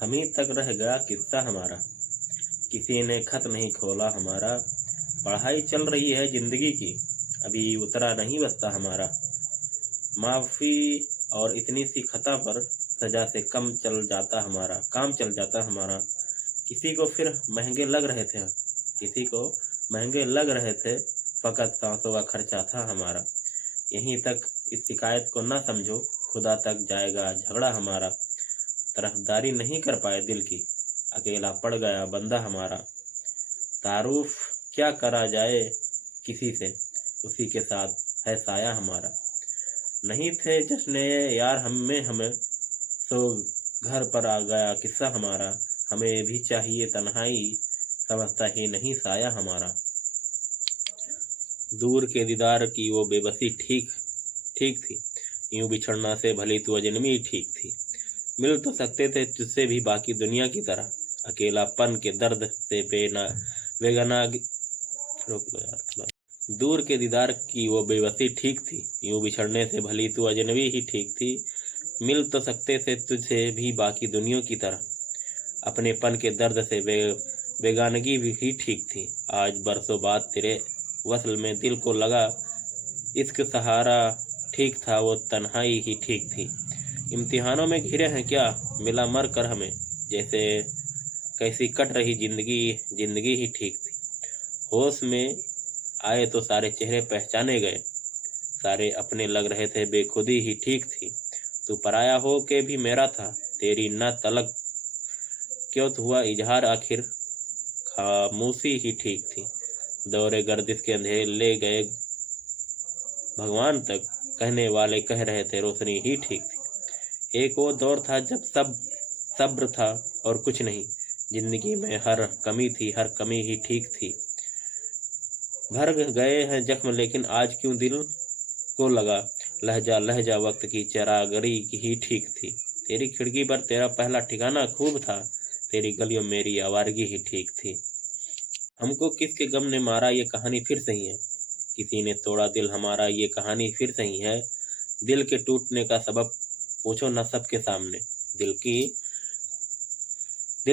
हम ही तक रह गया किस्सा हमारा, किसी ने खत नहीं खोला हमारा। पढ़ाई चल रही है जिंदगी की, अभी उतरा नहीं बस्ता हमारा। माफ़ी और इतनी सी खता पर सजा से कम चल जाता हमारा, काम चल जाता हमारा। किसी को फिर महंगे लग रहे थे, किसी को महंगे लग रहे थे, फ़कत सांसों का खर्चा था हमारा। यहीं तक इस शिकायत को न समझो, खुदा तक जाएगा झगड़ा हमारा। तरफदारी नहीं कर पाए दिल की, अकेला पड़ गया बंदा हमारा। तारुफ क्या करा जाए किसी से, उसी के साथ है साया हमारा। नहीं थे जश्न यार हमें तो घर पर आ गया किस्सा हमारा। हमें भी चाहिए तन्हाई, समझता ही नहीं साया हमारा। दूर के दीदार की वो बेबसी ठीक ठीक थी, यूं बिछड़ना से भली तू अजनबी ठीक थी। मिल तो सकते थे तुझसे भी बाकी दुनिया की तरह, अकेलापन के दर्द से बेगाना रोक लो यार थोड़ा। दूर के दीदार की वो बेबसी ठीक थी, यूं बिछड़ने से भली तू अजनबी ही ठीक थी। मिल तो सकते थे तुझसे भी बाकी दुनिया की तरह, अपनेपन के दर्द से बेगानगी भी ही ठीक थी। आज बरसों बाद तेरे वसल में दिल को लगा इश्क सहारा, ठीक था वो तन्हाई ही ठीक थी। इम्तिहानों में घिरे हैं क्या मिला मर कर हमें, जैसे कैसी कट रही जिंदगी, जिंदगी ही ठीक थी। होश में आए तो सारे चेहरे पहचाने गए, सारे अपने लग रहे थे, बेखुदी ही ठीक थी। तू पराया हो के भी मेरा था, तेरी न तलक क्यों हुआ इजहार, आखिर खामोशी ही ठीक थी। दौरे गर्दिश के अंधेरे ले गए भगवान तक, कहने वाले कह रहे थे रोशनी ही ठीक थी। एक वो दौर था जब सब सब्र था और कुछ नहीं, जिंदगी में हर कमी थी, हर कमी ही ठीक थी। भर गए हैं जख्म लेकिन आज क्यों दिल को लगा, लहजा लहजा वक्त की चरागरी ही ठीक थी। तेरी खिड़की पर तेरा पहला ठिकाना खूब था, तेरी गलियों मेरी आवारगी ही ठीक थी। हमको किसके गम ने मारा ये कहानी फिर सही है, किसी ने तोड़ा दिल हमारा ये कहानी फिर सही है। दिल के टूटने का सबब पूछो न सबके सामने, दिल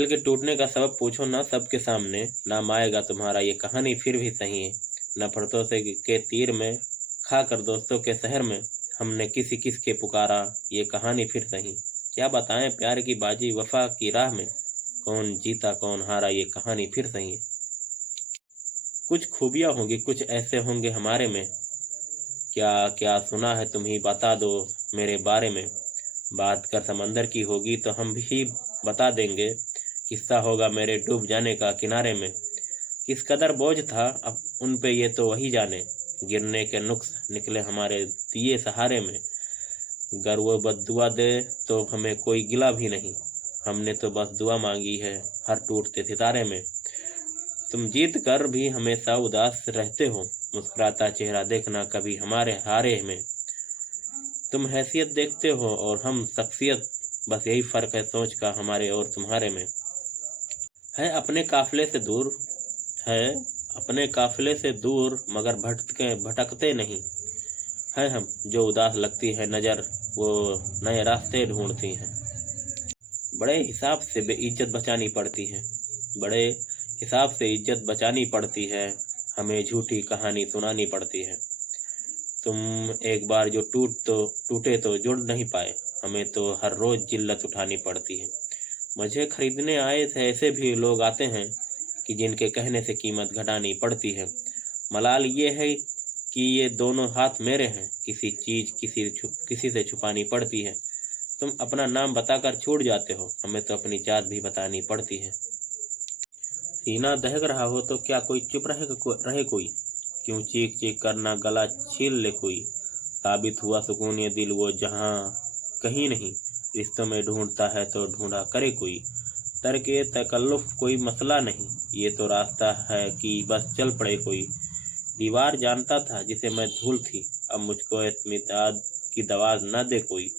के टूटने का सबब पूछो न सबके सामने। नाम आएगा तुम्हारा ये कहानी फिर भी सही है। नफरतों से के तीर में खाकर दोस्तों के शहर में, हमने किसी किस के पुकारा ये कहानी फिर सही। क्या बताएं प्यार की बाजी वफा की राह में, कौन जीता कौन हारा ये कहानी फिर सही है। कुछ खूबियाँ होंगी कुछ ऐसे होंगे हमारे में, क्या क्या सुना है तुम ही बता दो मेरे बारे में। बात कर समंदर की होगी तो हम भी बता देंगे, किस्सा होगा मेरे डूब जाने का किनारे में। किस कदर बोझ था अब उन पे ये तो वही जाने, गिरने के नुक्स निकले हमारे दिए सहारे में। गर वो बद्दुआ दे तो हमें कोई गिला भी नहीं, हमने तो बस दुआ मांगी है हर टूटते सितारे में। तुम जीत कर भी हमेशा उदास रहते हो, मुस्कुराता चेहरा देखना कभी हमारे हारे में। तुम हैसियत देखते हो और हम शख्सियत, बस यही फर्क है सोच का हमारे और तुम्हारे में। है अपने काफिले से दूर, है अपने काफिले से दूर मगर भटकते नहीं हैं हम। जो उदास लगती है नज़र वो नए रास्ते ढूंढती हैं। बड़े हिसाब से इज्जत बचानी पड़ती है, बड़े हिसाब से इज्जत बचानी पड़ती है, हमें झूठी कहानी सुनानी पड़ती है। तुम एक बार जो टूटे तो जुड़ नहीं पाए, हमें तो हर रोज़ जिल्लत उठानी पड़ती है। मुझे खरीदने आए थे ऐसे भी लोग आते हैं कि जिनके कहने से कीमत घटानी पड़ती है। मलाल ये है कि ये दोनों हाथ मेरे हैं, किसी चीज़ किसी से छुपानी पड़ती है। तुम अपना नाम बताकर छूट जाते हो, हमें तो अपनी जात भी बतानी पड़ती है। सीना दहक रहा हो तो क्या कोई चुप रहे कोई, क्यों चीख चीख करना गला छील ले कोई। साबित हुआ सुकून ये दिल वो जहाँ कहीं नहीं, रिश्तों में ढूंढता है तो ढूंढा करे कोई। तरके तकल्लुफ कोई मसला नहीं, ये तो रास्ता है कि बस चल पड़े कोई। दीवार जानता था जिसे मैं धूल थी, अब मुझको इत्मीदाद की दवा न दे कोई।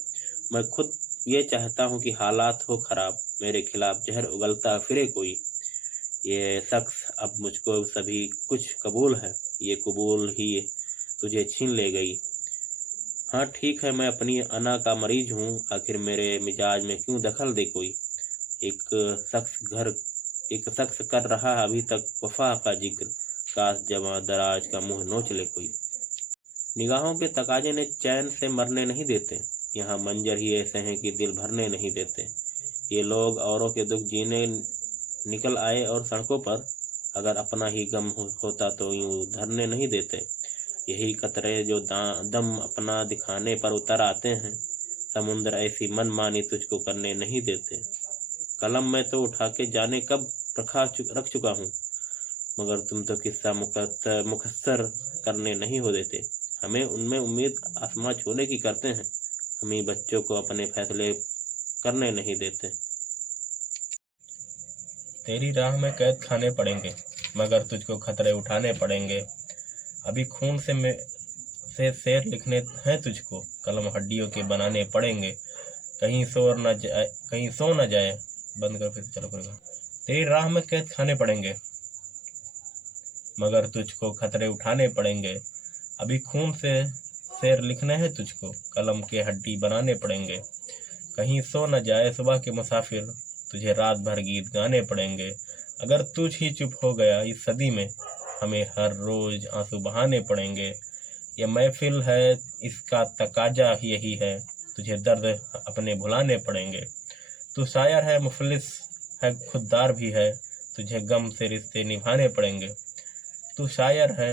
मैं खुद ये चाहता हूँ कि हालात हो खराब, मेरे खिलाफ जहर उगलता फिरे कोई। ये शख्स अब मुझको सभी कुछ कबूल है, ये कबूल ही तुझे छीन ले गई। हाँ ठीक है मैं अपनी अना का मरीज हूँ, आखिर मेरे मिजाज में क्यों दखल दे कोई। एक शख्स कर रहा अभी तक वफा का जिक्र, काश जमा दराज का मुंह नोच ले कोई। निगाहों के तकाजे ने चैन से मरने नहीं देते, यहाँ मंजर ही ऐसे हैं कि दिल भरने नहीं देते। ये लोग औरों के दुख जीने निकल आए और सड़कों पर, अगर अपना ही गम होता तो यूं धरने नहीं देते। यही कतरे जो दम अपना दिखाने पर उतर आते हैं, समुद्र ऐसी मनमानी तुझको करने नहीं देते। कलम में तो उठा के जाने कब रख चुका हूँ, मगर तुम तो किस्सा मुखस्सर करने नहीं हो देते। हमें उनमें उम्मीद आसमां छूने की करते हैं, हम ही बच्चों को अपने फैसले करने नहीं देते। तेरी राह में कैद खाने पड़ेंगे, मगर तुझको खतरे उठाने पड़ेंगे। अभी खून से शेर लिखने हैं तुझको, कलम हड्डियों के बनाने पड़ेंगे। कहीं सो न जाए, बंद कर फिर चलो करेगा। तेरी राह में कैद खाने पड़ेंगे, मगर तुझको खतरे उठाने पड़ेंगे। अभी खून से शेर लिखने हैं तुझको, कलम के हड्डी बनाने पड़ेंगे। कहीं सो न जाए सुबह के मुसाफिर, तुझे रात भर गीत गाने पड़ेंगे। अगर तुझ ही चुप हो गया इस सदी में, हमें हर रोज आंसू बहाने पड़ेंगे। यह महफिल है, इसका तकाजा यही है, तुझे दर्द अपने भुलाने पड़ेंगे। तू शायर है, मुफलिस है, खुददार भी है, तुझे गम से रिश्ते निभाने पड़ेंगे। तू शायर है,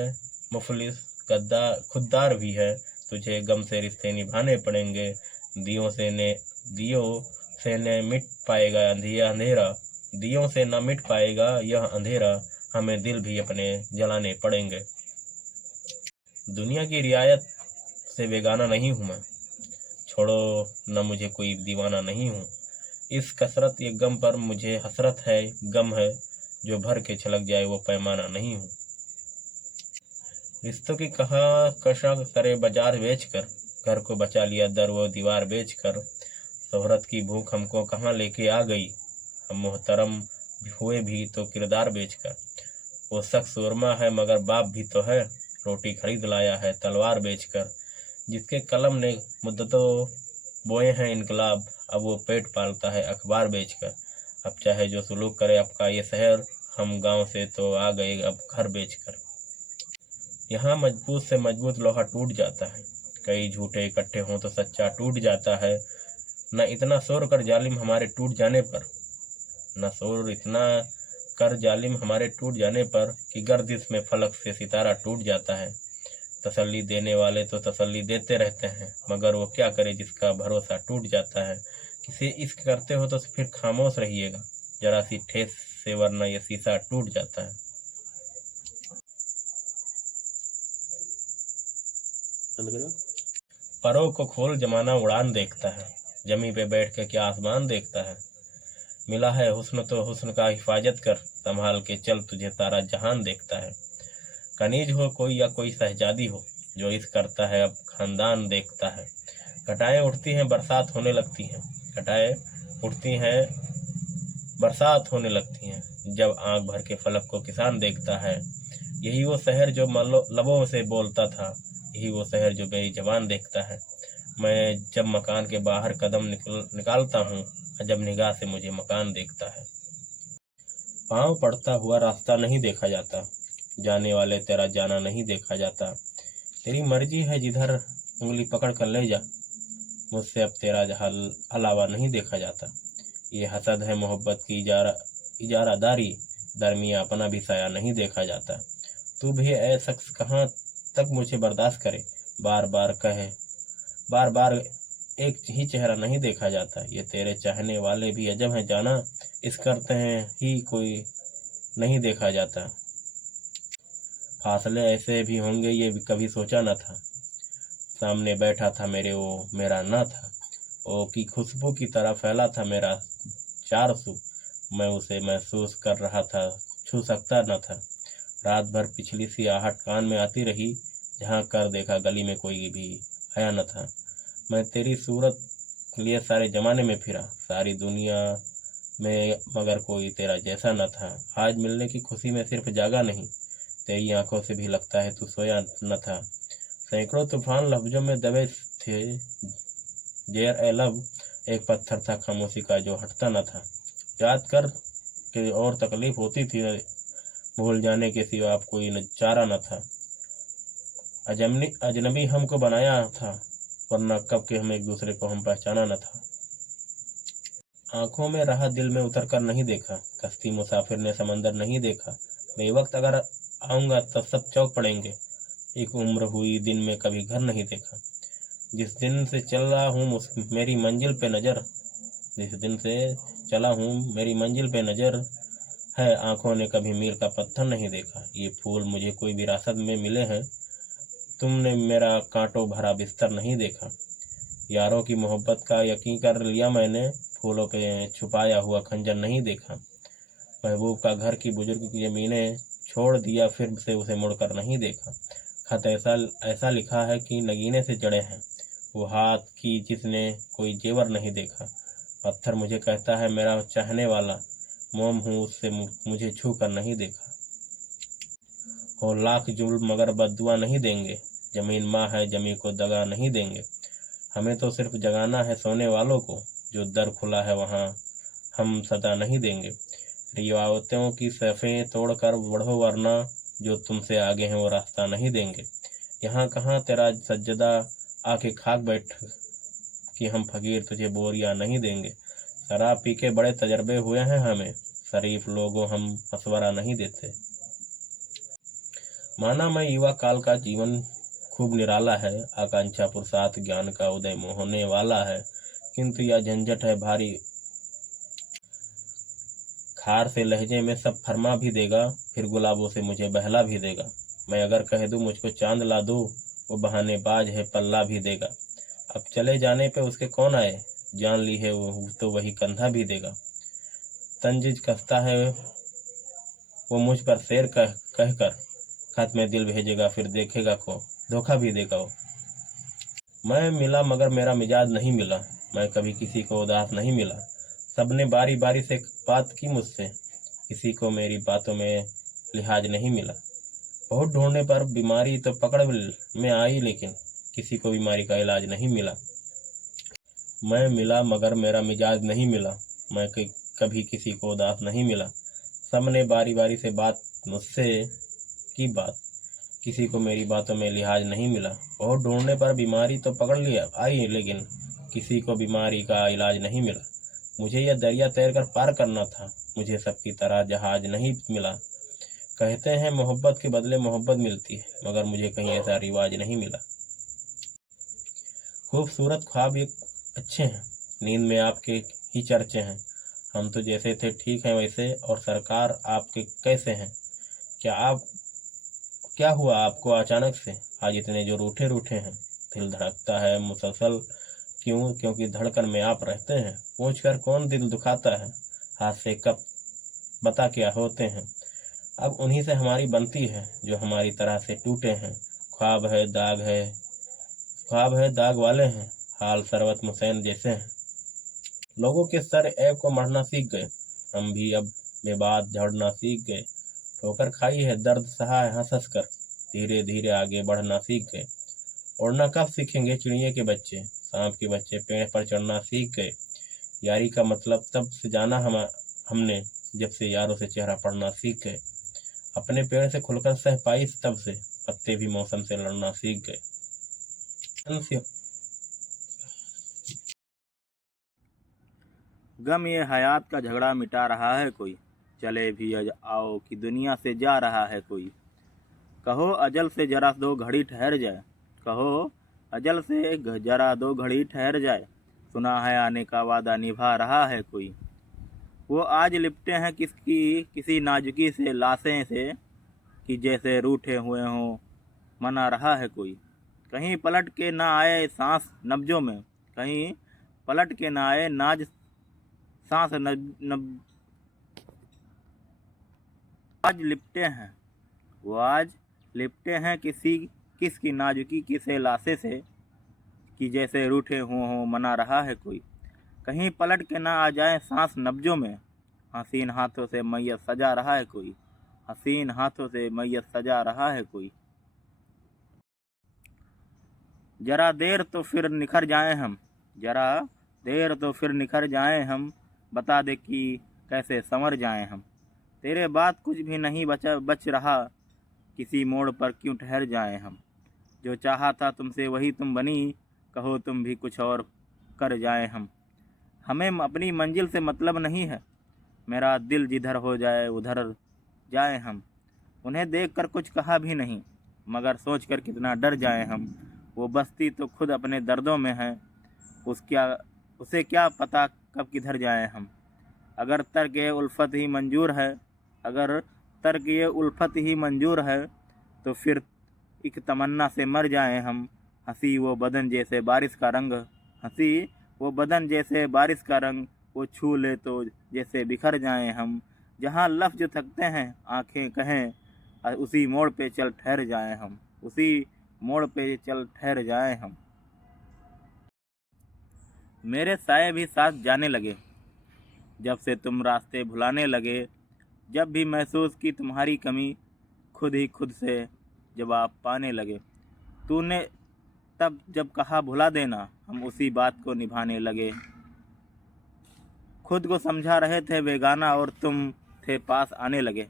मुफलिस खुददार भी है, तुझे गम से रिश्ते निभाने पड़ेंगे। दियों से न मिट पाएगा अंधेरा, दियों से न मिट पाएगा यह अंधेरा, हमें दिल भी अपने जलाने पड़ेंगे। दुनिया की रियायत से बेगाना नहीं हूँ मैं, छोड़ो न मुझे कोई दीवाना नहीं हूँ। इस कसरत ये गम पर मुझे हसरत है, गम है जो भर के छलक जाए वो पैमाना नहीं हूँ। रिश्तों की कशा करे बाजार बेचकर, घर को बचा लिया दर वो दीवार बेचकर। शोहरत की भूख हमको कहाँ लेके आ गई, हम मोहतरम हुए भी तो किरदार बेचकर। वो शख्स सुरमा है मगर बाप भी तो है, रोटी खरीद लाया है तलवार बेचकर। जिसके कलम ने मुद्दतों बोए हैं इनकलाब, अब वो पेट पालता है अखबार बेचकर। अब चाहे जो सुलूक करे आपका ये शहर, हम गांव से तो आ गए अब घर बेचकर। यहाँ मजबूत से मजबूत लोहा टूट जाता है, कई झूठे इकट्ठे हों तो सच्चा टूट जाता है। न इतना शोर कर जालिम हमारे टूट जाने पर, न शोर इतना कर जालिम हमारे टूट जाने पर, कि गर्दिश में फलक से सितारा टूट जाता है। तसल्ली देने वाले तो तसल्ली देते रहते हैं, मगर वो क्या करे जिसका भरोसा टूट जाता है। किसी इश्क करते हो तो फिर खामोश रहिएगा, जरा सी ठेस से, वरना ये शीशा टूट जाता है। परों को खोल जमाना उड़ान देखता है, जमी पे बैठ के क्या आसमान देखता है। मिला है हुस्न तो हुस्न का हिफाजत कर, संभाल के चल तुझे सारा जहान देखता है। कनीज हो कोई या कोई शहजादी हो, जो इस करता है अब खानदान देखता है। घटाएं उठती हैं बरसात होने लगती हैं, घटाएं उठती हैं बरसात होने लगती हैं, जब आंख भर के फलक को किसान देखता है। यही वो शहर जो लबों से बोलता था, यही वो शहर जो मेरी जबान देखता है। मैं जब मकान के बाहर कदम निकालता हूँ, जब निगाह से मुझे मकान देखता है। पाँव पड़ता हुआ रास्ता नहीं देखा जाता, जाने वाले तेरा जाना नहीं देखा जाता। तेरी मर्जी है जिधर उंगली पकड़ कर ले जा, मुझसे अब तेरा अलावा नहीं देखा जाता। ये हसद है मोहब्बत की इजारादारी, दरमिया अपना भी साया नहीं देखा जाता। तू भी ऐ शख्स कहाँ तक मुझे बर्दाश्त करे, बार बार एक ही चेहरा नहीं देखा जाता। ये तेरे चाहने वाले भी अजब हैं जाना, इस करते हैं ही कोई नहीं देखा जाता। फासले ऐसे भी होंगे ये भी कभी सोचा न था, सामने बैठा था मेरे वो मेरा न था। ओ की खुशबू की तरह फैला था मेरा चार सू, मैं उसे महसूस कर रहा था, छू सकता न था। रात भर पिछली सी आहट कान में आती रही, जहाँ कर देखा गली में कोई भी आया न था। मैं तेरी सूरत लिए सारे जमाने में फिरा, सारी दुनिया में, मगर कोई तेरा जैसा न था। आज मिलने की खुशी में सिर्फ जागा नहीं, तेरी आंखों से भी लगता है तू सोया न था। सैकड़ों तूफान लफ्जों में दबे थे, जेर ए लब एक पत्थर था खामोशी का जो हटता न था। याद कर के और तकलीफ होती थी, भूल जाने के सिवा अब कोई चारा न था। अजनबी हमको बनाया था, वरना कब के हम एक दूसरे को हम पहचाना न था। आंखों में रहा दिल में उतर कर नहीं देखा, कश्ती मुसाफिर ने समंदर नहीं देखा। बेवक्त अगर आऊंगा तो सब चौंक पड़ेंगे, एक उम्र हुई दिन में कभी घर नहीं देखा। जिस दिन से चल रहा हूँ मेरी मंजिल पे नजर, जिस दिन से चला हूँ मेरी मंजिल पे नजर है, आंखों ने कभी मील का पत्थर नहीं देखा। ये फूल मुझे कोई विरासत में मिले हैं, तुमने मेरा कांटों भरा बिस्तर नहीं देखा। यारों की मोहब्बत का यकीन कर लिया मैंने, फूलों पे छुपाया हुआ खंजर नहीं देखा। महबूब का घर की बुजुर्ग की जमीनें छोड़ दिया, फिर से उसे मुड़कर नहीं देखा। खत ऐसा ऐसा लिखा है कि नगीने से जड़े हैं वो हाथ की जिसने कोई जेवर नहीं देखा। पत्थर मुझे कहता है मेरा चाहने वाला, मोम हूँ उससे मुझे छू कर नहीं देखा। हो लाख जुल्म मगर बद्दुआ नहीं देंगे, जमीन माँ है जमी को दगा नहीं देंगे। हमें तो सिर्फ जगाना है सोने वालों को, जो दर खुला है वहाँ हम सदा नहीं देंगे। रिवायतों की सफ़ें तोड़कर बढ़ो, वरना जो तुमसे आगे हैं वो रास्ता नहीं देंगे। यहाँ कहाँ तेरा सज्जदा आके खाक बैठ कि हम फकीर तुझे बोरिया नहीं देंगे। शराब पी के बड़े तजर्बे हुए हैं हमें, शरीफ लोगों हम मशवरा नहीं देते। माना मैं युवा काल का जीवन खूब निराला है, आकांक्षा पुरुषार्थ ज्ञान का उदय होने वाला है, किंतु यह झंझट है भारी। खार से लहजे में सब फरमा भी देगा, फिर गुलाबों से मुझे बहला भी देगा। मैं अगर कह दूं मुझको चांद ला दो, वो बहानेबाज है पल्ला भी देगा। अब चले जाने पे उसके कौन आए, जान ली है वो तो वही कंधा भी देगा। तंजिज कसता है वो मुझ पर शेर कहकर, खत में दिल भेजेगा फिर देखेगा को धोखा भी देगा वो। मैं मिला मगर मेरा मिजाज नहीं मिला, मैं कभी किसी को उदास नहीं मिला। सबने बारी बारी से बात की मुझसे, किसी को मेरी बातों में लिहाज नहीं मिला। बहुत ढूंढने पर बीमारी तो पकड़ में आई, लेकिन किसी को बीमारी का इलाज नहीं मिला। मैं मिला मगर मेरा मिजाज नहीं मिला, मैं कभी किसी को उदास नहीं मिला। सबने बारी बारी से बात मुझसे की बात, किसी को मेरी बातों में लिहाज नहीं मिला। बहुत ढूंढने पर बीमारी तो पकड़ लिया आई, लेकिन किसी को बीमारी का इलाज नहीं मिला। मुझे यह दरिया तैर कर पार करना था, मुझे सबकी तरह जहाज नहीं मिला। कहते हैं मोहब्बत के बदले मोहब्बत मिलती है, मगर मुझे कहीं ऐसा रिवाज नहीं मिला। खूबसूरत ख्वाब एक अच्छे हैं, नींद में आपके ही चर्चे हैं। हम तो जैसे थे ठीक हैं वैसे, और सरकार आपके कैसे हैं। क्या हुआ आपको अचानक से, आज इतने जो रूठे रूठे हैं। दिल धड़कता है मुसलसल क्यों, क्योंकि धड़कन में आप रहते हैं। पूछ कर कौन दिल दुखाता है, हाथ से कब बता क्या होते हैं। अब उन्हीं से हमारी बनती है जो हमारी तरह से टूटे हैं। ख्वाब है दाग वाले हैं, हाल सरवत मुसैन जैसे हैं। लोगों के सर ऐब को मढ़ना सीख गए, हम भी अब बेबाद झड़ना सीख गए। ठोकर खाई है दर्द सहा है हंस हंस कर, धीरे धीरे आगे बढ़ना सीख गए। उड़ना कब सीखेंगे चिड़िए के बच्चे, सांप के बच्चे पेड़ पर चढ़ना सीख गए। यारी का मतलब तब से जाना हमने जब से यारों से चेहरा पड़ना सीख गए। अपने पेड़ से खुलकर सह पाई तब से, पत्ते भी मौसम से लड़ना सीख गए। गम ये हयात का झगड़ा मिटा रहा है कोई, चले भी आओ कि दुनिया से जा रहा है कोई। कहो अजल से जरा दो घड़ी ठहर जाए, कहो अजल से जरा दो घड़ी ठहर जाए। सुना है आने का वादा निभा रहा है कोई। वो आज लिपटे हैं किसी नाजुकी से लाशें से, कि जैसे रूठे हुए हों मना रहा है कोई। कहीं पलट के ना आए सांस नब्जों में, कहीं पलट के ना आए नाज सांस आज लिपटे हैं, वो आज लिपटे हैं किसकी नाजुकी किसे लाशे से, कि जैसे रूठे हो मना रहा है कोई। कहीं पलट के ना आ जाए सांस नब्जों में, हसीन हाथों से मैयत सजा रहा है कोई, हसीन हाथों से मैयत सजा रहा है कोई। जरा देर तो फिर निखर जाएं हम, जरा देर तो फिर निखर जाएं हम, बता दे कि कैसे संवर जाएं हम। तेरे बाद कुछ भी नहीं बच रहा, किसी मोड़ पर क्यों ठहर जाएं हम। जो चाहा था तुमसे वही तुम बनी, कहो तुम भी कुछ और कर जाएं हम। हमें अपनी मंजिल से मतलब नहीं है, मेरा दिल जिधर हो जाए उधर जाएं हम। उन्हें देखकर कुछ कहा भी नहीं, मगर सोचकर कितना डर जाएं हम। वो बस्ती तो खुद अपने दर्दों में है, उसे क्या पता कब किधर जाएं हम। अगर तर्क ये उल्फत ही मंजूर है, अगर तर्क ये उल्फत ही मंजूर है, तो फिर एक तमन्ना से मर जाएं हम। हंसी वो बदन जैसे बारिश का रंग, हंसी वो बदन जैसे बारिश का रंग, वो छू ले तो जैसे बिखर जाएं हम। जहाँ लफ्ज थकते हैं आंखें कहें, उसी मोड़ पे चल ठहर जाएं हम, उसी मोड़ पे चल ठहर जाएं हम। मेरे साए भी साथ जाने लगे, जब से तुम रास्ते भुलाने लगे। जब भी महसूस की तुम्हारी कमी, खुद ही खुद से जवाब पाने लगे। तूने तब जब कहा भुला देना, हम उसी बात को निभाने लगे। खुद को समझा रहे थे बेगाना और तुम थे पास आने लगे।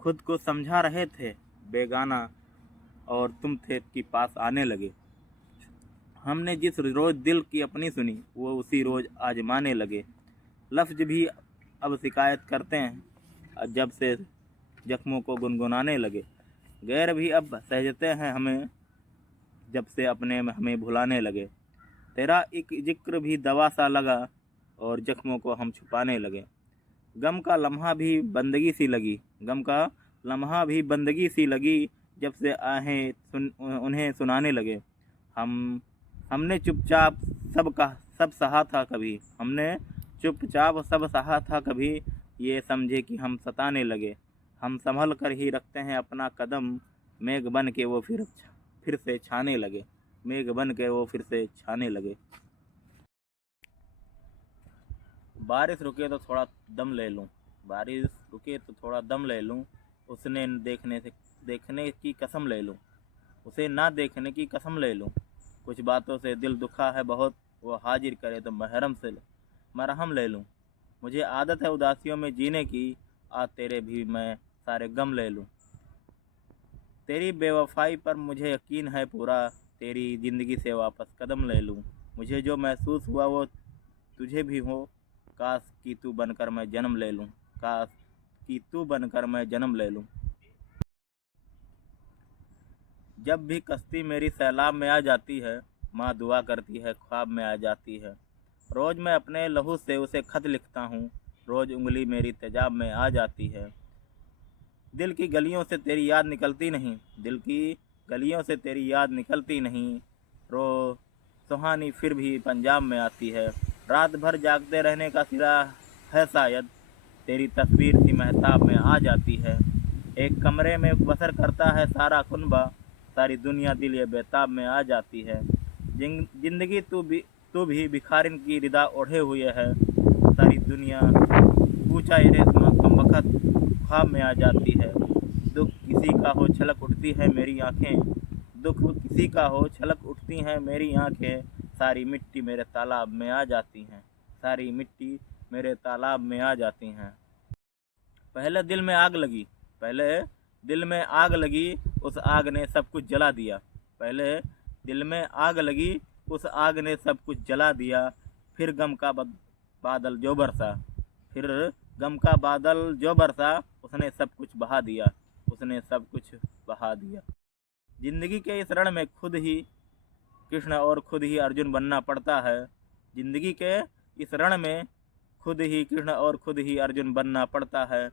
खुद को समझा रहे थे बेगाना और तुम थे कि पास आने लगे। हमने जिस रोज़ दिल की अपनी सुनी, वो उसी रोज़ आजमाने लगे। लफ्ज़ भी अब शिकायत करते हैं, जब से जख्मों को गुनगुनाने लगे। गैर भी अब सहजते हैं हमें, जब से अपने हमें भुलाने लगे। तेरा एक जिक्र भी दवा सा लगा और जख्मों को हम छुपाने लगे। गम का लम्हा भी बंदगी सी लगी, गम का लम्हा भी बंदगी सी लगी, जब से आहें उन्हें सुनाने लगे। हमने चुपचाप सब सहा था कभी, हमने चुपचाप सब सहा था कभी, ये समझे कि हम सताने लगे। हम संभल कर ही रखते हैं अपना कदम, मेघ बन के वो फिर से छाने लगे, मेघ बन के वो फिर से छाने लगे। बारिश रुके तो थोड़ा दम ले लूं, बारिश रुके तो थोड़ा दम ले लूं, उसने देखने की कसम ले लूं, उसे ना देखने की कसम ले लूं। कुछ बातों से दिल दुखा है बहुत, वो हाजिर करे तो महरम से मरहम ले लूं। मुझे आदत है उदासियों में जीने की, आज तेरे भी मैं सारे गम ले लूं। तेरी बेवफाई पर मुझे यकीन है पूरा, तेरी ज़िंदगी से वापस कदम ले लूं। मुझे जो महसूस हुआ वो तुझे भी हो, काश कि तू बनकर मैं जन्म ले लूं, काश कि तू बनकर मैं जन्म ले लूं। जब भी कश्ती मेरी सैलाब में आ जाती है, माँ दुआ करती है ख्वाब में आ जाती है। रोज़ मैं अपने लहू से उसे खत लिखता हूँ, रोज़ उंगली मेरी तेजाब में आ जाती है। दिल की गलियों से तेरी याद निकलती नहीं, दिल की गलियों से तेरी याद निकलती नहीं। रो सुहानी फिर भी पंजाब में आती है। रात भर जागते रहने का सिला है शायद, तेरी तस्वीर सी महताब में आ जाती है। एक कमरे में बसर करता है सारा कुनबा, सारी दुनिया दिल ये बेताब में आ जाती है। जिंदगी तू भी भिखारिन की रिदा ओढ़े हुए है, सारी दुनिया पूछा ये रेशमा कम वक़्त ख्वाब में आ जाती है। दुख किसी का हो छलक उठती है मेरी आंखें, दुख किसी का हो छलक उठती हैं मेरी आंखें। सारी मिट्टी मेरे तालाब में आ जाती हैं, सारी मिट्टी मेरे तालाब में आ जाती हैं। पहले दिल में आग लगी, पहले दिल में आग लगी, उस आग ने सब कुछ जला दिया। पहले दिल में आग लगी, उस आग ने सब कुछ जला दिया। फिर गम का बादल जो बरसा, फिर गम का बादल जो बरसा, उसने सब कुछ बहा दिया, उसने सब कुछ बहा दिया। जिंदगी के इस रण में खुद ही कृष्ण और खुद ही अर्जुन बनना पड़ता है। जिंदगी के इस रण में खुद ही कृष्ण और खुद ही अर्जुन बनना पड़ता है।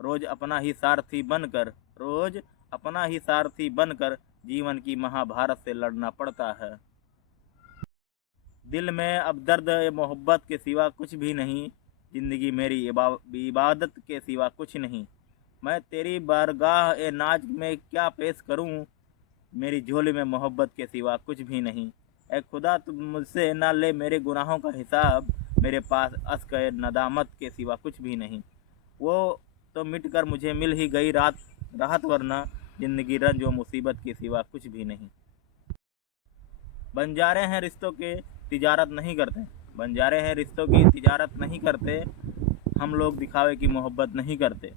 रोज अपना ही सारथी बनकर, रोज अपना ही सारथी बनकर जीवन की महाभारत से लड़ना पड़ता है। दिल में अब दर्द मोहब्बत के सिवा कुछ भी नहीं, जिंदगी मेरी इबादत के सिवा कुछ नहीं। मैं तेरी बारगाह ए नाज में क्या पेश करूं, मेरी झोली में मोहब्बत के सिवा कुछ भी नहीं। ए खुदा तुम मुझसे ना ले मेरे गुनाहों का हिसाब, मेरे पास अश्क नदामत के सिवा कुछ भी नहीं। वो तो मिट कर मुझे मिल ही गई राहत, वरना जिंदगी रंज व मुसीबत के सिवा कुछ भी नहीं। बंजारे हैं रिश्तों के, तिजारत नहीं करते, बंजारे हैं रिश्तों की तिजारत नहीं करते, हम लोग दिखावे की मोहब्बत नहीं करते।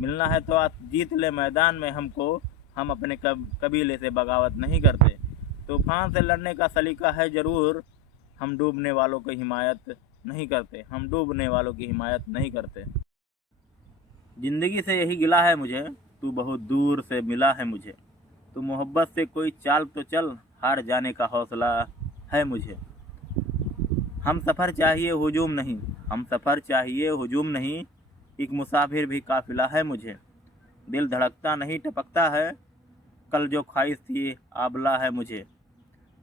मिलना है तो जीत ले मैदान में हमको, हम अपने कबीले से बगावत नहीं करते। तूफान से लड़ने का सलीका है ज़रूर, हम डूबने वालों की हिमायत नहीं करते, हम डूबने वालों की हिमायत नहीं करते। ज़िंदगी से यही गिला है मुझे, तू बहुत दूर से मिला है मुझे। तू मोहब्बत से कोई चाल तो चल, हार जाने का हौसला है मुझे। हम सफ़र चाहिए हुजूम नहीं, हम सफ़र चाहिए हुजूम नहीं, एक मुसाफिर भी काफ़िला है मुझे। दिल धड़कता नहीं टपकता है, कल जो ख्वाहिश थी आबला है मुझे।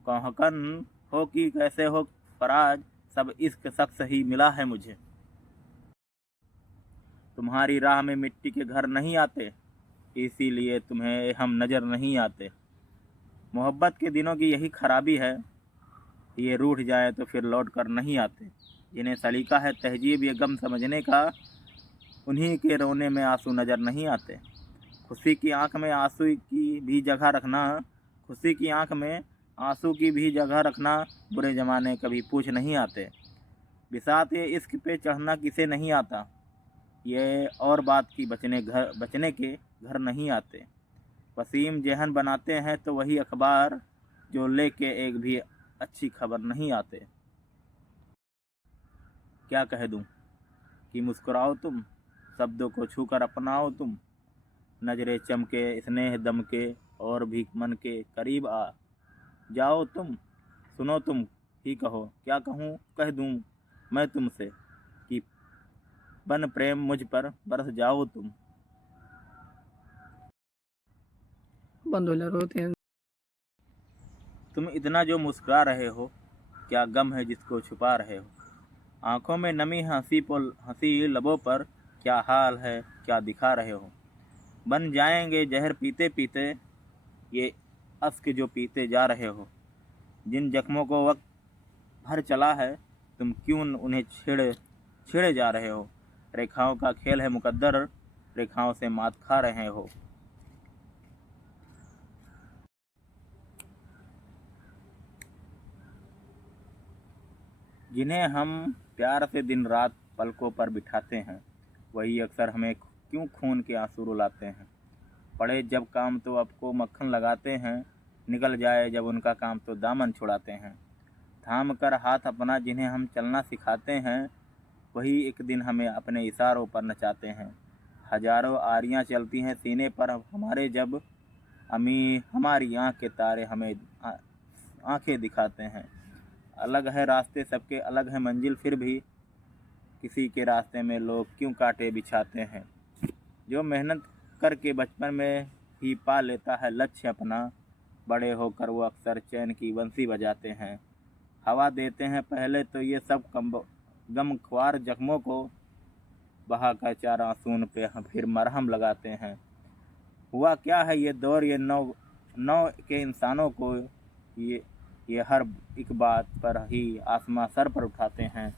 कौहकन हो कि कैसे हो फराज, सब इश्क शख्स ही मिला है मुझे। तुम्हारी राह में मिट्टी के घर नहीं आते, इसीलिए तुम्हें हम नज़र नहीं आते। मोहब्बत के दिनों की यही खराबी है, ये रूठ जाए तो फिर लौट कर नहीं आते। जिन्हें सलीका है तहजीब ये गम समझने का, उन्हीं के रोने में आंसू नज़र नहीं आते। खुशी की आंख में आंसू की भी जगह रखना, खुशी की आंख में आंसू की भी जगह रखना, बुरे ज़माने कभी पूछ नहीं आते। बिसात ये इश्क पे चढ़ना किसे नहीं आता, ये और बात की बचने के घर नहीं आते। वसीम जहन बनाते हैं तो वही अखबार, जो लेके एक भी अच्छी खबर नहीं आते। क्या कह दूं कि मुस्कुराओ तुम, शब्दों को छूकर अपनाओ तुम। नजरें चमके स्नेह दमके और भी मन के करीब आ जाओ तुम। सुनो तुम ही कहो, क्या कहूँ कह दूं मैं तुमसे, कि बन प्रेम मुझ पर बरस जाओ तुम। बंधुला रोते हैं। तुम इतना जो मुस्कुरा रहे हो, क्या गम है जिसको छुपा रहे हो। आंखों में नमी हंसी लबों पर, क्या हाल है क्या दिखा रहे हो। बन जाएंगे जहर पीते पीते, ये अश्क जो पीते जा रहे हो। जिन जख्मों को वक्त भर चला है, तुम क्यों उन्हें छेड़े जा रहे हो। रेखाओं का खेल है मुकद्दर, रेखाओं से मात खा रहे हो। जिन्हें हम प्यार से दिन रात पलकों पर बिठाते हैं, वही अक्सर हमें क्यों खून के आंसू रुलाते हैं। पड़े जब काम तो आपको मक्खन लगाते हैं, निकल जाए जब उनका काम तो दामन छुड़ाते हैं। थाम कर हाथ अपना जिन्हें हम चलना सिखाते हैं, वही एक दिन हमें अपने इशारों पर नचाते हैं। हजारों आरियां चलती हैं सीने पर हमारे, जब हमारी आँख के तारे हमें आंखें दिखाते हैं। अलग है रास्ते सबके, अलग है मंजिल, फिर भी किसी के रास्ते में लोग क्यों कांटे बिछाते हैं। जो मेहनत करके बचपन में ही पा लेता है लक्ष्य अपना, बड़े होकर वो अक्सर चैन की बंसी बजाते हैं। हवा देते हैं पहले तो ये सब गमख्वार जख्मों को, बहा कर चार आंसू पे हम फिर मरहम लगाते हैं। हुआ क्या है ये दौर, ये नौ के इंसानों को, ये हर एक बात पर ही आसमां सर पर उठाते हैं।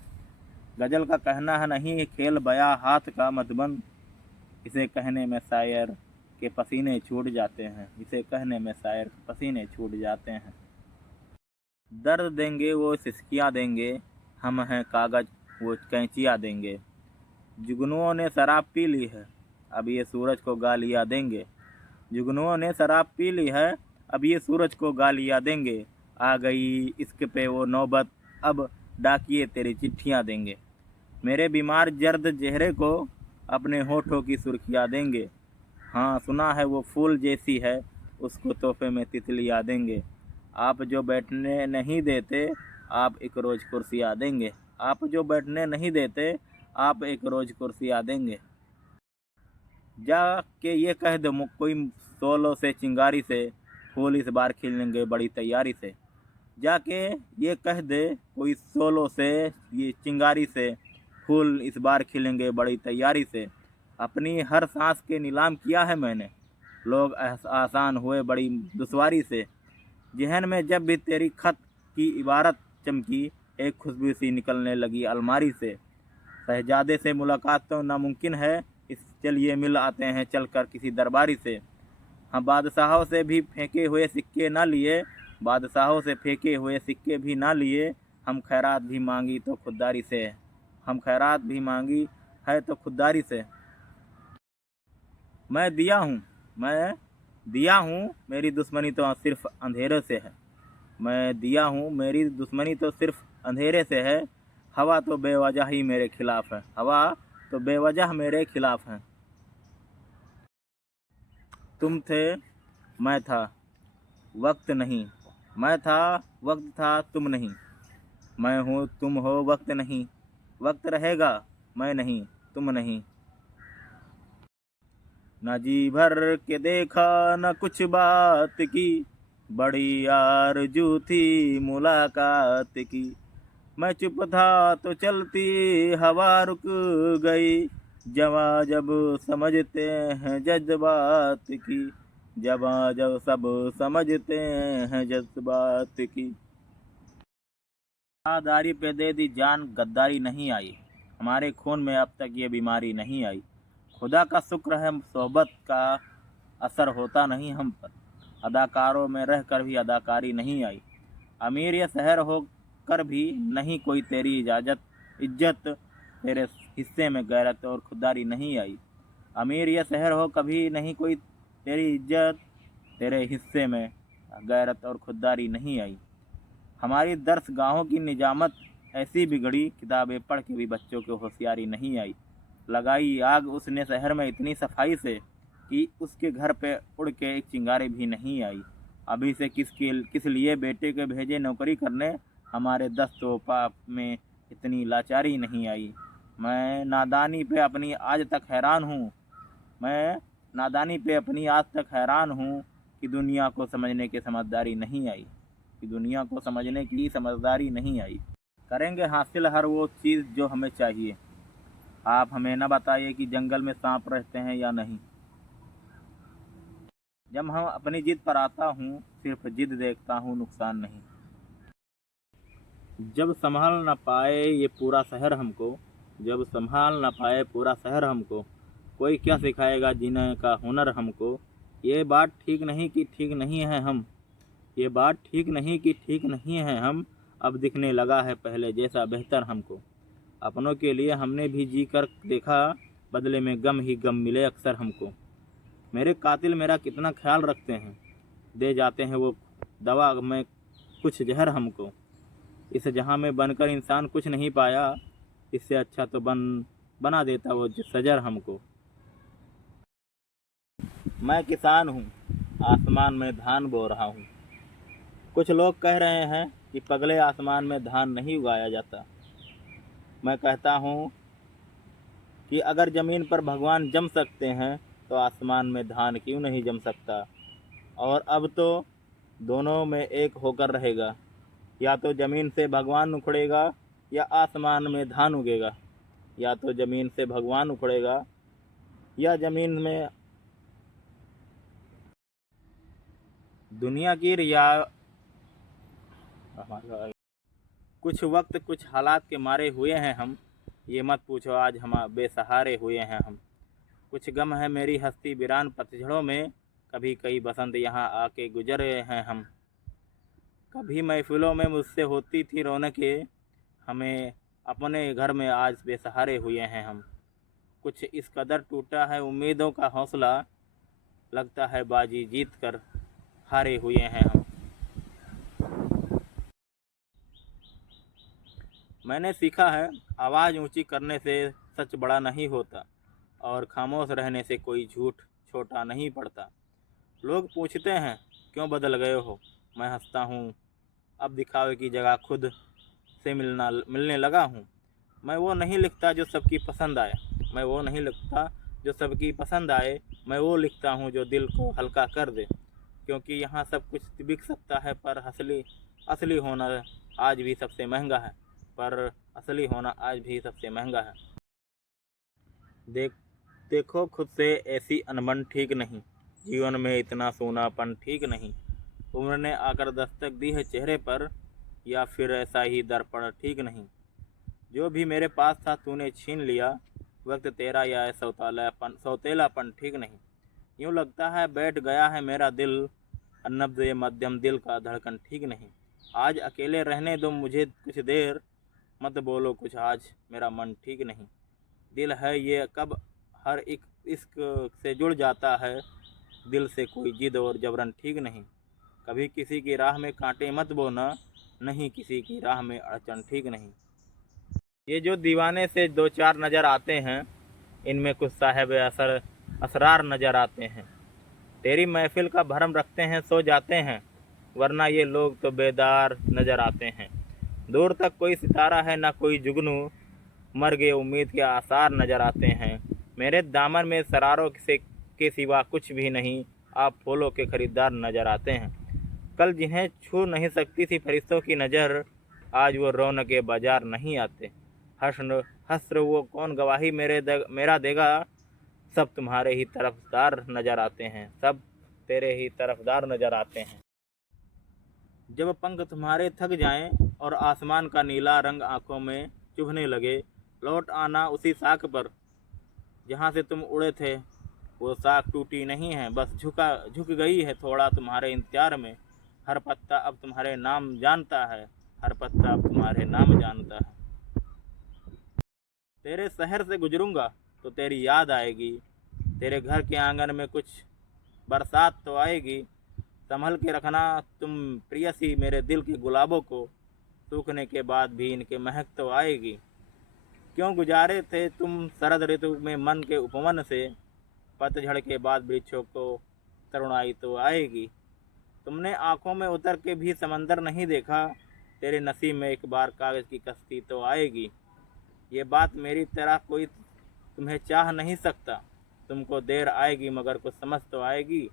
गज़ल का कहना है नहीं खेल बया हाथ का मधुबन, इसे कहने में शायर के पसीने छूट जाते हैं, इसे कहने में शायर के पसीने छूट जाते हैं। दर्द देंगे वो सिसकियाँ देंगे, हम हैं कागज़ वो कैंचियाँ देंगे। जुगनुओं ने शराब पी ली है, अब ये सूरज को गालियाँ देंगे। जुगनुओं ने शराब पी ली है, अब ये सूरज को गालियाँ देंगे। आ गई इश्क पे वो नौबत, अब डाकिए तेरी चिट्ठियाँ देंगे। मेरे बीमार जर्द चेहरे को अपने होठों की सुर्खियाँ देंगे। हाँ सुना है वो फूल जैसी है, उसको तोहफे में तितलियाँ देंगे। आप जो बैठने नहीं देते, आप एक रोज़ कुर्सियाँ देंगे। आप जो बैठने नहीं देते, आप एक रोज़ कुर्सियाँ देंगे। जाके ये कह दो कोई सोलो से चिंगारी से, फूल इस बार खिलेंगे बड़ी तैयारी से। जाके ये कह दे कोई सोलो से ये चिंगारी से, फूल इस बार खिलेंगे बड़ी तैयारी से। अपनी हर सांस के नीलाम किया है मैंने, लोग आसान हुए बड़ी दुश्वारी से। जहन में जब भी तेरी खत की इबारत चमकी, एक खुशबू सी निकलने लगी अलमारी से। शहजादे से मुलाकात तो नामुमकिन है, इस चलिए मिल आते हैं चलकर किसी दरबारी से। हम बादशाहों से भी फेंके हुए सिक्के ना लिए, बादशाहों से फेंके हुए सिक्के भी ना लिए, हम खैरात भी मांगी तो खुददारी से, हम खैरात भी मांगी है तो खुददारी से। मैं दिया हूँ मेरी दुश्मनी तो सिर्फ अंधेरे से है। मैं दिया हूँ मेरी दुश्मनी तो सिर्फ अंधेरे से है। हवा तो बेवजह ही मेरे खिलाफ है, हवा तो बेवजह मेरे खिलाफ है। तुम थे मैं था वक्त नहीं, मैं था वक्त था तुम नहीं। मैं हूँ तुम हो वक्त नहीं, वक्त रहेगा मैं नहीं तुम नहीं। न जी भर के देखा न कुछ बात की, बड़ी आरज़ू थी मुलाकात की। मैं चुप था तो चलती हवा रुक गई, जवां जब समझते हैं जज्बात की, जवां जब सब समझते हैं जज्बात की। वफादारी पे दे दी जान गद्दारी नहीं आई, हमारे खून में अब तक ये बीमारी नहीं आई। खुदा का शुक्र है सोहबत का असर होता नहीं हम पर, अदाकारों में रह कर भी अदाकारी नहीं आई। अमीर ये शहर हो कर भी नहीं कोई तेरी इज्जत, तेरे हिस्से में गैरत और खुददारी नहीं आई। अमीर ये शहर हो कभी नहीं कोई तेरी इज्जत, तेरे हिस्से में गैरत और खुददारी नहीं आई। हमारी दर्सगाहों की निजामत ऐसी बिगड़ी, किताबें पढ़ के भी बच्चों को होशियारी नहीं आई। लगाई आग उसने शहर में इतनी सफाई से कि उसके घर पे उड़ के एक चिंगारी भी नहीं आई। अभी से किस लिए बेटे के भेजे नौकरी करने, हमारे दस्तों में इतनी लाचारी नहीं आई। मैं नादानी पे अपनी आज तक हैरान हूँ, मैं नादानी पे अपनी आज तक हैरान हूँ कि दुनिया को समझने की समझदारी नहीं आई, कि दुनिया को समझने की समझदारी नहीं आई। करेंगे हासिल हर वो चीज़ जो हमें चाहिए, आप हमें न बताइए कि जंगल में सांप रहते हैं या नहीं। जब हम अपनी जिद पर आता हूँ सिर्फ जिद देखता हूँ, नुकसान नहीं। जब संभाल न पाए ये पूरा शहर हमको, जब संभाल न पाए पूरा शहर हमको, कोई क्या सिखाएगा जीने का हुनर हमको। ये बात ठीक नहीं कि ठीक नहीं है हम, ये बात ठीक नहीं कि ठीक नहीं है हम। अब दिखने लगा है पहले जैसा बेहतर हमको। अपनों के लिए हमने भी जी कर देखा, बदले में गम ही गम मिले अक्सर हमको। मेरे कातिल मेरा कितना ख्याल रखते हैं, दे जाते हैं वो दवा में कुछ जहर हमको। इस जहां में बनकर इंसान कुछ नहीं पाया, इससे अच्छा तो बना देता वो सजर हमको। मैं किसान हूँ आसमान में धान बो रहा हूँ। कुछ लोग कह रहे हैं कि पगले आसमान में धान नहीं उगाया जाता। मैं कहता हूँ कि अगर ज़मीन पर भगवान जम सकते हैं तो आसमान में धान क्यों नहीं जम सकता। और अब तो दोनों में एक होकर रहेगा, या तो ज़मीन से भगवान उखड़ेगा या आसमान में धान उगेगा, या तो ज़मीन से भगवान उखड़ेगा या ज़मीन में। दुनिया की रिया कुछ वक्त कुछ हालात के मारे हुए हैं हम, ये मत पूछो आज हम बेसहारे हुए हैं हम। कुछ गम है मेरी हस्ती वीरान पतझड़ों में, कभी कई बसंत यहाँ आके गुजरे हैं हम। कभी महफिलों में मुझसे होती थी रौनकें, हमें अपने घर में आज बेसहारे हुए हैं हम। कुछ इस कदर टूटा है उम्मीदों का हौसला, लगता है बाजी जीत कर हारे हुए हैं हम। मैंने सीखा है आवाज़ ऊंची करने से सच बड़ा नहीं होता, और खामोश रहने से कोई झूठ छोटा नहीं पड़ता। लोग पूछते हैं क्यों बदल गए हो, मैं हंसता हूँ अब दिखावे की जगह खुद से मिलने लगा हूँ। मैं वो नहीं लिखता जो सबकी पसंद आए, मैं वो नहीं लिखता जो सबकी पसंद आए। मैं वो लिखता हूँ जो दिल को हल्का कर दे, क्योंकि यहाँ सब कुछ बिक सकता है पर असली होना आज भी सबसे महंगा है, पर असली होना आज भी सबसे महंगा है। देखो खुद से ऐसी अनबन ठीक नहीं, जीवन में इतना सोनापन ठीक नहीं। उम्र ने आकर दस्तक दी है चेहरे पर, या फिर ऐसा ही दर्पण ठीक नहीं। जो भी मेरे पास था तूने छीन लिया, वक्त तेरा या सौतेलापन ठीक नहीं। यूँ लगता है बैठ गया है मेरा दिल, नब्ज़ मध्यम दिल का धड़कन ठीक नहीं। आज अकेले रहने दो मुझे कुछ देर, मत बोलो कुछ आज मेरा मन ठीक नहीं। दिल है ये कब हर एक इश्क से जुड़ जाता है, दिल से कोई जिद और जबरन ठीक नहीं। कभी किसी की राह में कांटे मत बोना, नहीं किसी की राह में अड़चन ठीक नहीं। ये जो दीवाने से दो चार नज़र आते हैं, इनमें कुछ साहिब असरार नज़र आते हैं। तेरी महफिल का भरम रखते हैं सो जाते हैं, वरना ये लोग तो बेदार नज़र आते हैं। दूर तक कोई सितारा है ना कोई जुगनू, मर गए उम्मीद के आसार नज़र आते हैं। मेरे दामन में सरारों से के सिवा कुछ भी नहीं, आप फूलों के खरीदार नज़र आते हैं। कल जिन्हें छू नहीं सकती थी फरिश्तों की नज़र, आज वो रौनक बाजार नहीं आते। हस्र वो कौन गवाही मेरा देगा, सब तुम्हारे ही तरफदार नज़र आते हैं, सब तेरे ही तरफदार नज़र आते हैं। जब पंख तुम्हारे थक जाएं और आसमान का नीला रंग आंखों में चुभने लगे, लौट आना उसी साख पर जहाँ से तुम उड़े थे। वो साख टूटी नहीं है, बस झुक गई है थोड़ा तुम्हारे इंतजार में। हर पत्ता अब तुम्हारे नाम जानता है, हर पत्ता अब तुम्हारे नाम जानता है। तेरे शहर से गुजरूंगा तो तेरी याद आएगी, तेरे घर के आंगन में कुछ बरसात तो आएगी। संभल के रखना तुम प्रियसी मेरे दिल के गुलाबों को, सूखने के बाद भी इनके महक तो आएगी। क्यों गुजारे थे तुम शरद ऋतु में मन के उपवन से, पतझड़ के बाद वृक्षों को तरुणाई तो आएगी। तुमने आंखों में उतर के भी समंदर नहीं देखा, तेरे नसीब में एक बार कागज़ की कश्ती तो आएगी। ये बात मेरी तरह कोई तुम्हें चाह नहीं सकता, तुमको देर आएगी मगर कुछ समझ तो आएगी।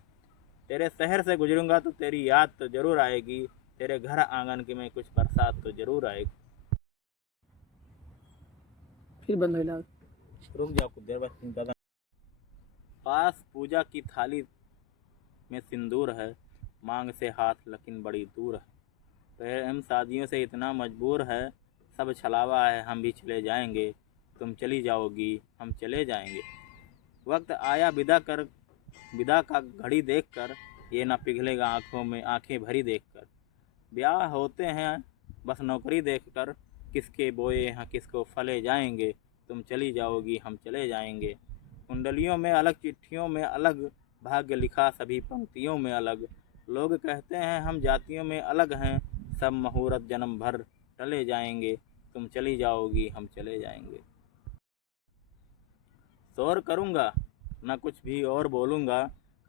तेरे शहर से गुजरूंगा तो तेरी याद तो ज़रूर आएगी, तेरे घर आंगन के में कुछ बरसात तो ज़रूर आएगी। फिर बंद हो गया। रुक जाओ कुछ देर बस ज़्यादा। पास पूजा की थाली में सिंदूर है, मांग से हाथ लेकिन बड़ी दूर है। प्रेम शादियों से इतना मजबूर है, सब छलावा है हम भी चले जाएंगे, तुम चली जाओगी हम चले जाएंगे। वक्त आया विदा का घड़ी देखकर, ये ना पिघलेगा आंखों में आंखें भरी देखकर। ब्याह होते हैं बस नौकरी देखकर, किसके बोए हैं किसको फले जाएंगे, तुम चली जाओगी हम चले जाएंगे। कुंडलियों में अलग चिट्ठियों में अलग, भाग्य लिखा सभी पंक्तियों में अलग। लोग कहते हैं हम जातियों में अलग हैं, सब मुहूर्त जन्म भर टले जाएंगे, तुम चली जाओगी हम चले जाएंगे। शोर करूँगा न कुछ भी और बोलूँगा,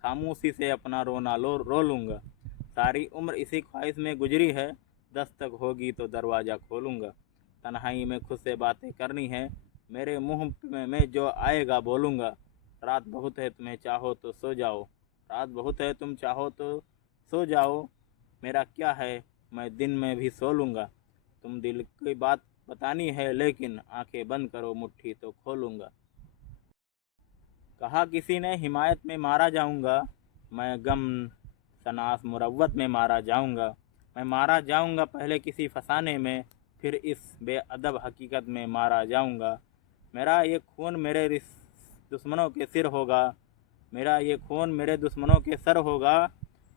खामोशी से अपना रोना रो लूँगा। सारी उम्र इसी ख्वाहिश में गुजरी है, दस्तक होगी तो दरवाज़ा खोलूँगा। तन्हाई में खुद से बातें करनी है, मेरे मुँह में जो आएगा बोलूँगा। रात बहुत है तुम्हें चाहो तो सो जाओ, रात बहुत है तुम चाहो तो सो जाओ। मेरा क्या है मैं दिन में भी सो लूँगा। तुम दिल की बात बतानी है लेकिन आंखें बंद करो मुट्ठी तो खोलूँगा। कहा किसी ने हिमायत में मारा जाऊँगा, मैं गम सनास मुरव्वत में मारा जाऊँगा। मैं मारा जाऊँगा पहले किसी फसाने में, फिर इस बेअदब हकीकत में मारा जाऊँगा। मेरा ये खून मेरे दुश्मनों के सिर होगा, मेरा ये खून मेरे दुश्मनों के सर होगा।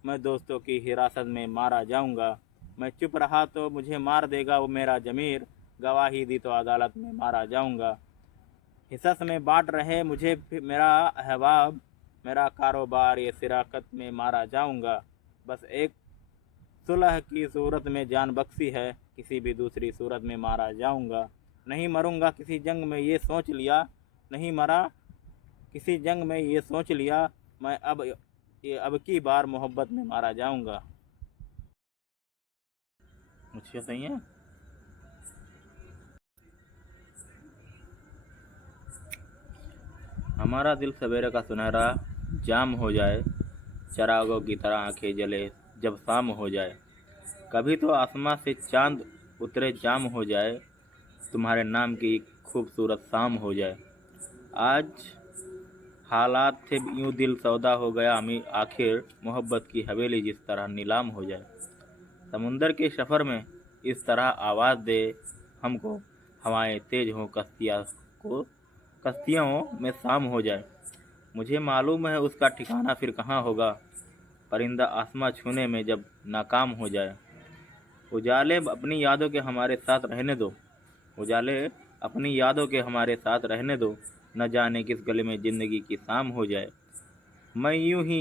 मैं दोस्तों की हिरासत में मारा जाऊँगा। मैं चुप रहा तो मुझे मार देगा वो मेरा ज़मीर, गवाही दी तो अदालत में मारा जाऊँगा। हिस्स में बांट रहे मुझे मेरा अहबाब, मेरा कारोबार ये सिराकत में मारा जाऊँगा। बस एक सुलह की सूरत में जान बख्शी है, किसी भी दूसरी सूरत में मारा जाऊँगा। नहीं मरूँगा किसी जंग में ये सोच लिया, नहीं मरा किसी जंग में ये सोच लिया। मैं अब की बार मोहब्बत में मारा जाऊँगा। अच्छा सही है। हमारा दिल सवेरे का सुनहरा जाम हो जाए, चरागों की तरह आंखें जले जब शाम हो जाए। कभी तो आसमां से चांद उतरे जाम हो जाए, तुम्हारे नाम की खूबसूरत शाम हो जाए। आज हालात थे यूँ दिल सौदा हो गया आखिर, मोहब्बत की हवेली जिस तरह नीलाम हो जाए। समुंदर के सफ़र में इस तरह आवाज़ दे हमको, हवाएं तेज हों कश्तियों में शाम हो जाए। मुझे मालूम है उसका ठिकाना फिर कहाँ होगा, परिंदा आसमां छूने में जब नाकाम हो जाए। उजाले अपनी यादों के हमारे साथ रहने दो, उजाले अपनी यादों के हमारे साथ रहने दो, न जाने किस गली में ज़िंदगी की शाम हो जाए। मैं यूं ही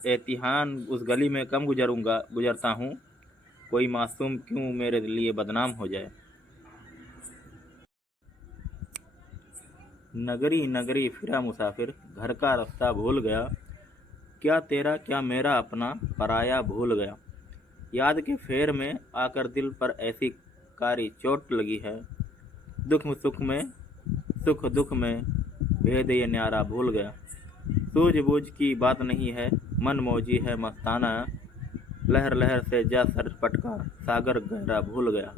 एहतिहान उस गली में कम गुजरता हूँ, कोई मासूम क्यों मेरे लिए बदनाम हो जाए। नगरी नगरी फिरा मुसाफिर, घर का रास्ता भूल गया, क्या तेरा क्या मेरा अपना पराया भूल गया। याद के फेर में आकर दिल पर ऐसी कारी चोट लगी है, सुख दुख में भेद ये न्यारा भूल गया। सूझबूझ की बात नहीं है, मन मौजी है मस्ताना, लहर लहर से जा सर पटका, सागर गहरा भूल गया।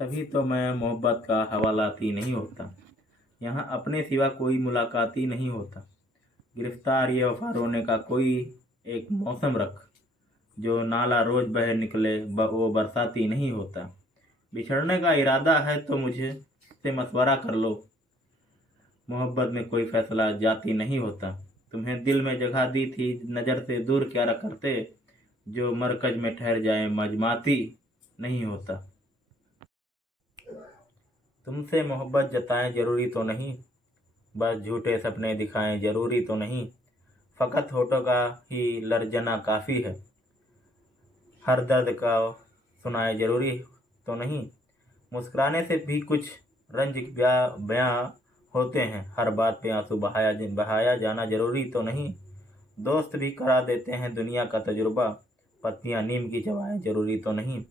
तभी तो मैं मोहब्बत का हवालाती नहीं होता, यहाँ अपने सिवा कोई मुलाकाती नहीं होता। गिरफ्तार ये वफा रोने का कोई एक मौसम रख, जो नाला रोज बह निकले वो बरसाती नहीं होता। बिछड़ने का इरादा है तो मुझे से मशवरा कर लो, मोहब्बत में कोई फैसला जाती नहीं होता। तुम्हें दिल में जगह दी थी, नज़र से दूर क्या करते, जो मरकज में ठहर जाए मजमाती नहीं होता। तुमसे मोहब्बत जताएं जरूरी तो नहीं, बस झूठे सपने दिखाएं जरूरी तो नहीं। फ़कत होठों का ही लर्जना काफ़ी है, हर दर्द का सुनाए जरूरी तो नहीं। मुस्कुराने से भी कुछ रंज बयां होते हैं, हर बात पे आंसू बहाया जाना जरूरी तो नहीं। दोस्त भी करा देते हैं दुनिया का तजुर्बा, पत्तियां नीम की चबाएं जरूरी तो नहीं।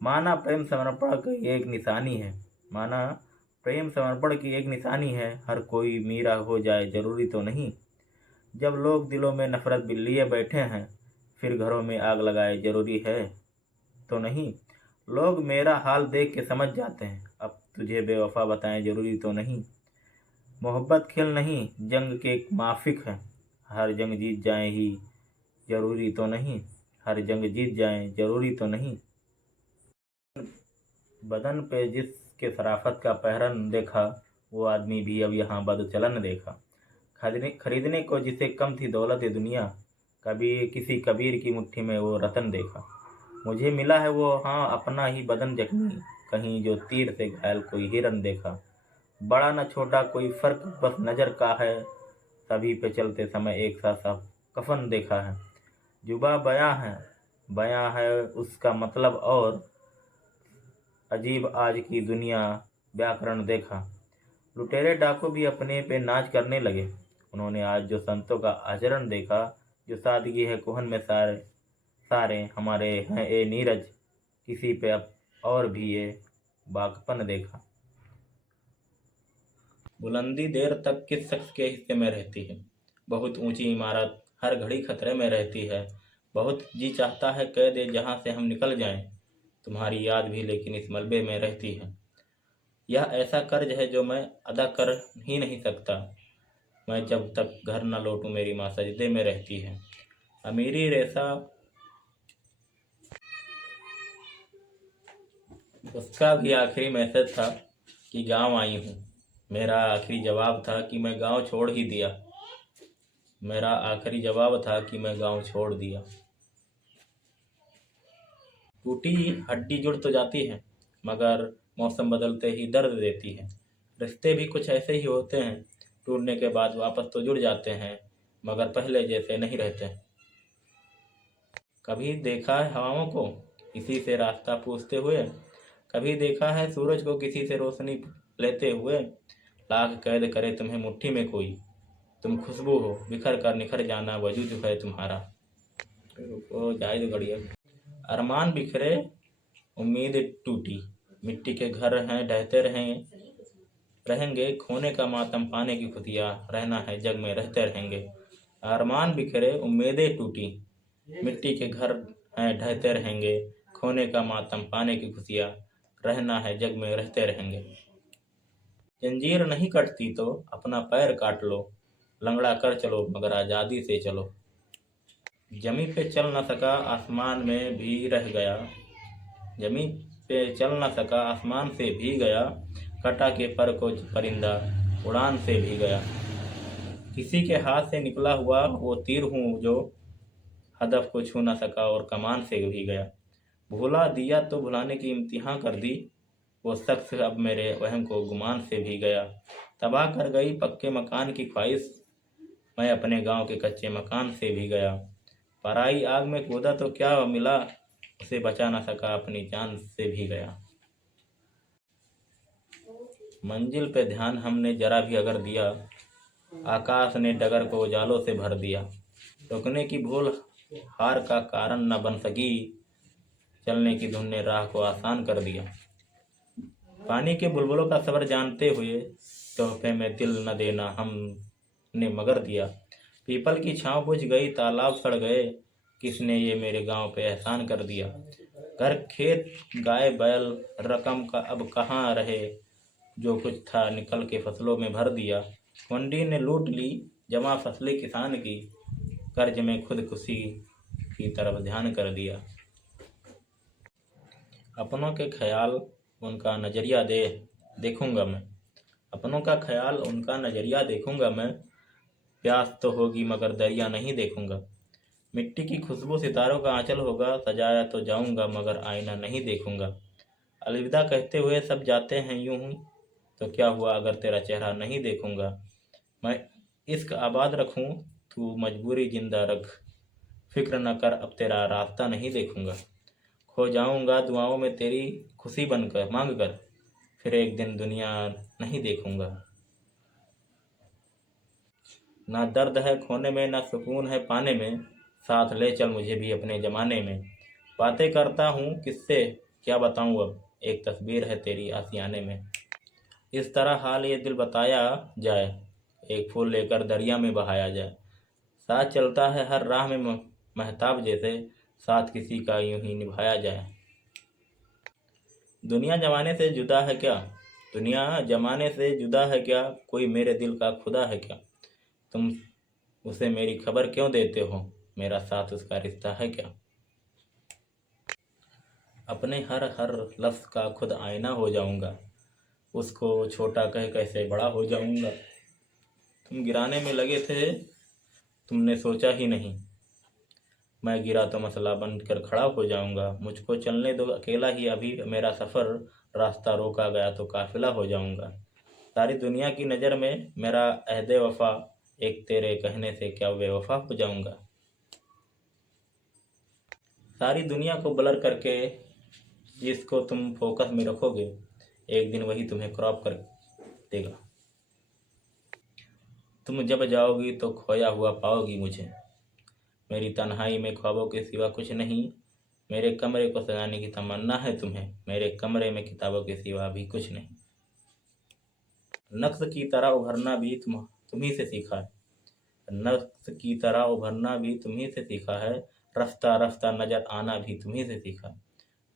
माना प्रेम समर्पण की एक निशानी है, माना प्रेम समर्पण की एक निशानी है, हर कोई मीरा हो जाए जरूरी तो नहीं। जब लोग दिलों में नफरत लिए बैठे हैं, फिर घरों में आग लगाए जरूरी है तो नहीं। लोग मेरा हाल देख के समझ जाते हैं, अब तुझे बेवफा बताएं जरूरी तो नहीं। मोहब्बत खेल नहीं जंग के माफिक है, हर जंग जीत जाए ही जरूरी तो नहीं, हर जंग जीत जाए जरूरी तो नहीं। बदन पे जिसके शराफत का पहरन देखा, वो आदमी भी अब यहाँ बदचलन देखा। खरीदने को जिसे कम थी दौलत दुनिया, कभी किसी कबीर की मुट्ठी में वो रतन देखा। मुझे मिला है वो हाँ अपना ही बदन जख्मी, कहीं जो तीर से घायल कोई हिरन देखा। बड़ा न छोटा कोई फर्क बस नज़र का है, सभी पे चलते समय एक सा कफन देखा है। जुबा बयां है उसका मतलब, और अजीब आज की दुनिया व्याकरण देखा। लुटेरे डाकू भी अपने पे नाच करने लगे, उन्होंने आज जो संतों का आचरण देखा। जो सादगी है कोहन में सारे हमारे हैं ए नीरज, किसी पे अब और भी ये बाकपन देखा। बुलंदी देर तक किस शख्स के हिस्से में रहती है, बहुत ऊंची इमारत हर घड़ी खतरे में रहती है। बहुत जी चाहता है कह दे जहाँ से हम निकल जाएं, तुम्हारी याद भी लेकिन इस मलबे में रहती है। यह ऐसा कर्ज है जो मैं अदा कर ही नहीं सकता, मैं जब तक घर न लौटूं मेरी माँ सजदे में रहती है। अमीरी रेसा उसका भी आखिरी मैसेज था कि गांव आई हूँ, मेरा आखिरी जवाब था कि मैं गांव छोड़ ही दिया, मेरा आखिरी जवाब था कि मैं गांव छोड़ दिया। टूटी हड्डी जुड़ तो जाती है, मगर मौसम बदलते ही दर्द देती है। रिश्ते भी कुछ ऐसे ही होते हैं, टूटने के बाद वापस तो जुड़ जाते हैं, मगर पहले जैसे नहीं रहते। कभी देखा है हवाओं को किसी से रास्ता पूछते हुए, कभी देखा है सूरज को किसी से रोशनी लेते हुए। लाख कैद करे तुम्हें मुट्ठी में कोई, तुम खुशबू हो बिखर कर निखर जाना वजूद है तुम्हारा। वो जाए तो बढ़िया। अरमान बिखरे उम्मीद टूटी, मिट्टी के घर हैं ढहते रहेंगे, खोने का मातम पाने की खुशियाँ, रहना है जग में रहते रहेंगे। अरमान बिखरे उम्मीदें टूटी, मिट्टी के घर हैं ढहते रहेंगे, खोने का मातम पाने की खुशियाँ, रहना है जग में रहते रहेंगे। जंजीर नहीं कटती तो अपना पैर काट लो, लंगड़ा कर चलो मगर आज़ादी से चलो। जमी पे चल न सका आसमान में भी रह गया, जमी पे चल न सका आसमान से भी गया, कटा के पर को परिंदा उड़ान से भी गया। किसी के हाथ से निकला हुआ वो तीर हूँ जो हदफ को छू न सका और कमान से भी गया। भुला दिया तो भुलाने की इम्तिहान कर दी, वो शख्स अब मेरे वहम को गुमान से भी गया। तबाह कर गई पक्के मकान की ख्वाहिश, मैं अपने गांव के कच्चे मकान से भी गया। पराई आग में कूदा तो क्या मिला, उसे बचा न सका अपनी जान से भी गया। मंजिल पे ध्यान हमने जरा भी अगर दिया, आकाश ने डगर को उजालों से भर दिया। रुकने की भूल हार का कारण न बन सकी, चलने की धुन ने राह को आसान कर दिया। पानी के बुलबुलों का सबर जानते हुए तोहफे में दिल न देना हमने मगर दिया। पीपल की छांव बुझ गई, तालाब सड़ गए, किसने ये मेरे गांव पे एहसान कर दिया। घर खेत गाय बैल रकम का अब कहाँ रहे, जो कुछ था निकल के फसलों में भर दिया। मंडी ने लूट ली जमा फसलें किसान की, कर्ज में खुदकुशी की तरफ ध्यान कर दिया। अपनों के ख्याल उनका नजरिया देखूंगा मैं, अपनों का ख्याल उनका नजरिया देखूंगा मैं। प्यास तो होगी मगर दरिया नहीं देखूंगा। मिट्टी की खुशबू सितारों का आंचल होगा, सजाया तो जाऊंगा मगर आईना नहीं देखूंगा। अलविदा कहते हुए सब जाते हैं यूं ही, तो क्या हुआ अगर तेरा चेहरा नहीं देखूंगा। मैं इश्क आबाद रखूं, तू मजबूरी जिंदा रख, फिक्र न कर अब तेरा रास्ता नहीं देखूंगा। खो जाऊंगा दुआओं में तेरी खुशी बनकर मांग कर, फिर एक दिन दुनिया नहीं देखूंगा। ना दर्द है खोने में ना सुकून है पाने में, साथ ले चल मुझे भी अपने ज़माने में। बातें करता हूँ किससे क्या बताऊँ अब, एक तस्वीर है तेरी आशियाने में। इस तरह हाल ये दिल बताया जाए, एक फूल लेकर दरिया में बहाया जाए। साथ चलता है हर राह में महताब जैसे, साथ किसी का यूं ही निभाया जाए। दुनिया जमाने से जुदा है क्या, दुनिया जमाने से जुदा है क्या, कोई मेरे दिल का खुदा है क्या। तुम उसे मेरी खबर क्यों देते हो, मेरा साथ उसका रिश्ता है क्या। अपने हर हर लफ्ज़ का खुद आईना हो जाऊंगा, उसको छोटा कह कैसे बड़ा हो जाऊंगा। तुम गिराने में लगे थे तुमने सोचा ही नहीं, मैं गिरा तो मसला बनकर खड़ा हो जाऊंगा। मुझको चलने दो अकेला ही अभी मेरा सफ़र, रास्ता रोका गया तो काफिला हो जाऊंगा। सारी दुनिया की नज़र में मेरा अहदे वफा, एक तेरे कहने से क्या बेवफा हो जाऊंगा। सारी दुनिया को ब्लर करके जिसको तुम फोकस में रखोगे, एक दिन वही तुम्हें क्रॉप कर देगा। तुम जब जाओगी तो खोया हुआ पाओगी मुझे, मेरी तन्हाई में ख्वाबों के सिवा कुछ नहीं। मेरे कमरे को सजाने की तमन्ना है तुम्हें, मेरे कमरे में किताबों के सिवा भी कुछ नहीं। नक्श की तरह उभरना भी तुम्ही से सीखा है, नक्श की तरह उभरना भी तुम्ही से सीखा है, रफ्ता रफ्ता नजर आना भी तुम्ही से सीखा।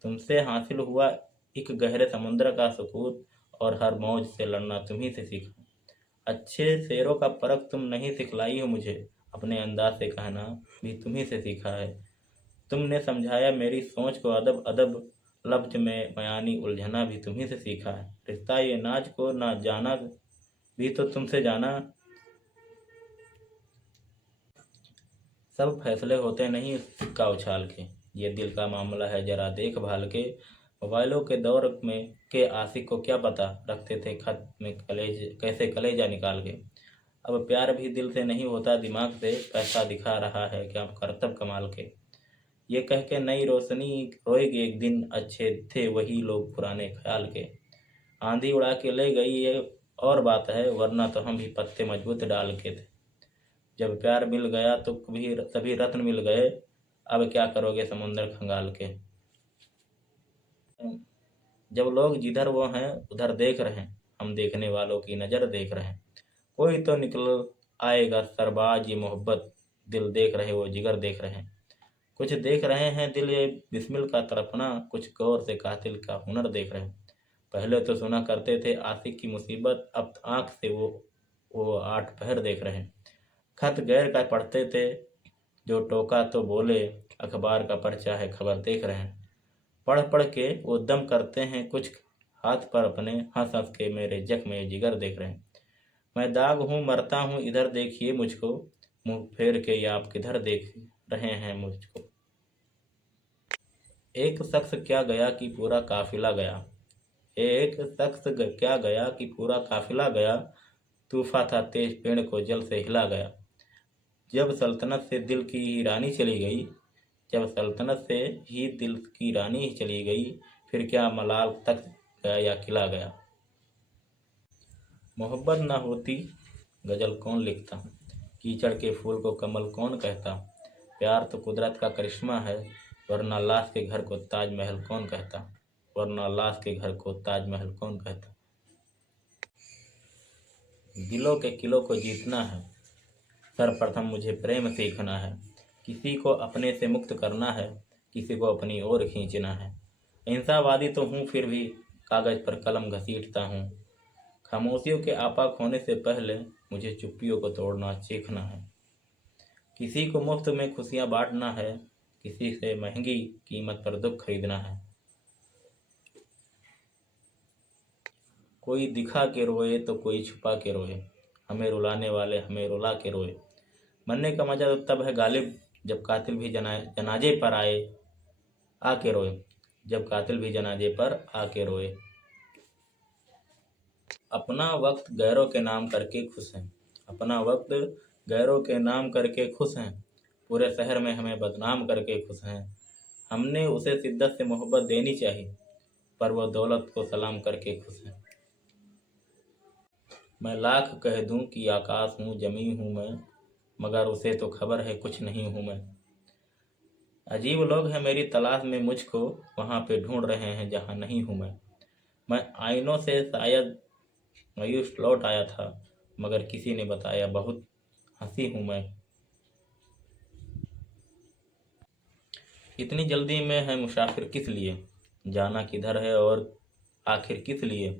तुमसे हासिल हुआ एक गहरे समुद्र का सुकून, और हर मौज से लड़ना तुम्ही से सीखा। अच्छे शेरों का परख तुम नहीं सिखलाई हो मुझे, अपने अंदाज से कहना भी तुम्ही से सीखा है। तुमने समझाया मेरी सोच को अदब अदब, लफ्ज में बयानी उलझना भी तुम्ही से सीखा है। रिश्ता ये नाज को ना जाना भी तो तुमसे जाना। सब फैसले होते नहीं सिक्का उछाल के, ये दिल का मामला है जरा देखभाल के। मोबाइलों के दौर में के आशिक को क्या पता, रखते थे खत में कैसे कलेजा निकाल के। अब प्यार भी दिल से नहीं होता दिमाग से, पैसा दिखा रहा है क्या करतब कमाल के। ये कह के नई रोशनी रोएगी एक दिन, अच्छे थे वही लोग पुराने ख्याल के। आंधी उड़ा के ले गई ये और बात है, वरना तो हम भी पत्ते मजबूत डाल के थे। जब प्यार मिल गया तो कभी सभी रत्न मिल गए, अब क्या करोगे समुंदर खंगाल के। जब लोग जिधर वो हैं उधर देख रहे हैं, हम देखने वालों की नज़र देख रहे हैं। कोई तो निकल आएगा सरबाज ये मोहब्बत, दिल देख रहे वो जिगर देख रहे हैं। कुछ देख रहे हैं दिल ये बिस्मिल का तड़पना, कुछ गौर से कातिल का हुनर देख रहे हैं। पहले तो सुना करते थे आशिक की मुसीबत, अब आँख से वो 8 पहर देख रहे हैं। खत गैर का पढ़ते थे जो टोका तो बोले, अखबार का पर्चा है खबर देख रहे हैं। पढ़ पढ़ के वो दम करते हैं कुछ हाथ पर अपने, हंस हंस के मेरे जख्म ये जिगर देख रहे हैं। मैं दाग हूँ मरता हूँ इधर देखिए मुझको, मुँह फेर के ये आप किधर देख रहे हैं मुझको। एक शख्स क्या गया कि पूरा काफिला गया, एक शख्स क्या गया कि पूरा काफिला गया, तूफा था तेज पेड़ को जल से हिला गया। जब सल्तनत से दिल की रानी चली गई, जब सल्तनत से ही दिल की रानी चली गई, फिर क्या मलाल तख्त गया या किला गया। मोहब्बत न होती गजल कौन लिखता, कीचड़ के फूल को कमल कौन कहता। प्यार तो कुदरत का करिश्मा है, वरना लाश के घर को ताजमहल कौन कहता, वरना लाश के घर को ताजमहल कौन कहता। दिलों के किलों को जीतना है, सर्वप्रथम मुझे प्रेम सीखना है। किसी को अपने से मुक्त करना है, किसी को अपनी ओर खींचना है। अहिंसावादी तो हूँ फिर भी कागज पर कलम घसीटता हूँ। खामोशियों के आपा खोने से पहले मुझे चुप्पियों को तोड़ना सीखना है। किसी को मुफ्त में खुशियाँ बांटना है, किसी से महंगी कीमत पर दुख खरीदना है। कोई दिखा के रोए तो कोई छुपा के रोए, हमें रुलाने वाले हमें रुला के रोए। मरने का मजा तो तब है गालिब, जब कातिल भी जनाजे पर आके रोए, जब कातिल भी जनाजे पर आके रोए। अपना वक्त गैरों के नाम करके खुश हैं, अपना वक्त गैरों के नाम करके खुश हैं। पूरे शहर में हमें बदनाम करके खुश हैं। हमने उसे शिद्दत से मोहब्बत देनी चाहिए, पर वह दौलत को सलाम करके खुश हैं। मैं लाख कह दूं कि आकाश हूँ जमी हूँ मैं, मगर उसे तो खबर है कुछ नहीं हूँ मैं। अजीब लोग हैं मेरी तलाश में मुझको, वहाँ पे ढूंढ रहे हैं जहाँ नहीं हूँ मैं आईनों से शायद मायूस लौट आया था, मगर किसी ने बताया बहुत हंसी हूँ मैं। इतनी जल्दी में है मुसाफिर किस लिए, जाना किधर है और आखिर किस लिए।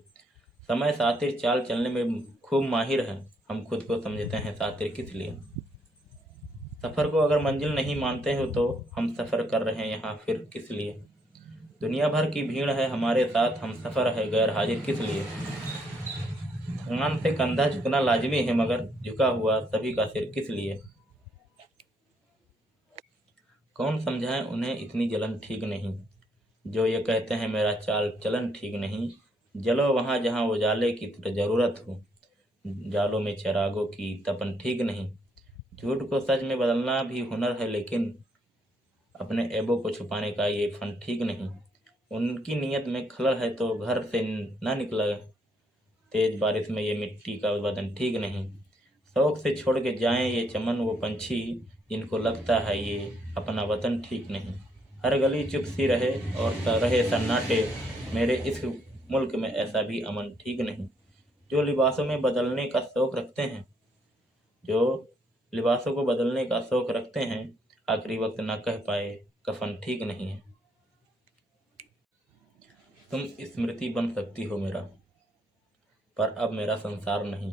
समय सातिर चाल चलने में खूब माहिर है, हम खुद को समझते हैं सातिर किस लिए। सफ़र को अगर मंजिल नहीं मानते हो तो हम सफ़र कर रहे हैं यहाँ फिर किस लिए। दुनिया भर की भीड़ है हमारे साथ, हम सफ़र है गैर हाजिर किस लिए। थकान पे कंधा झुकना लाजमी है, मगर झुका हुआ सभी का सिर किस लिए। कौन समझाए उन्हें इतनी जलन ठीक नहीं, जो ये कहते हैं मेरा चाल चलन ठीक नहीं। जलो वहाँ जहाँ उजाले की ज़रूरत हो, जालों में चिरागों की तपन ठीक नहीं। झूठ को सच में बदलना भी हुनर है, लेकिन अपने ऐबों को छुपाने का ये फन ठीक नहीं। उनकी नीयत में खलल है तो घर से ना निकला, तेज बारिश में ये मिट्टी का बदन ठीक नहीं। शौक से छोड़ के जाएं ये चमन वो पंछी, जिनको लगता है ये अपना वतन ठीक नहीं। हर गली चुप सी रहे और रहे सन्नाटे, मेरे इस मुल्क में ऐसा भी अमन ठीक नहीं। जो लिबासों में बदलने का शौक रखते हैं, जो लिबासों को बदलने का शौक रखते हैं, आखिरी वक्त ना कह पाए कफन ठीक नहीं है। तुम स्मृति बन सकती हो मेरा, पर अब मेरा संसार नहीं।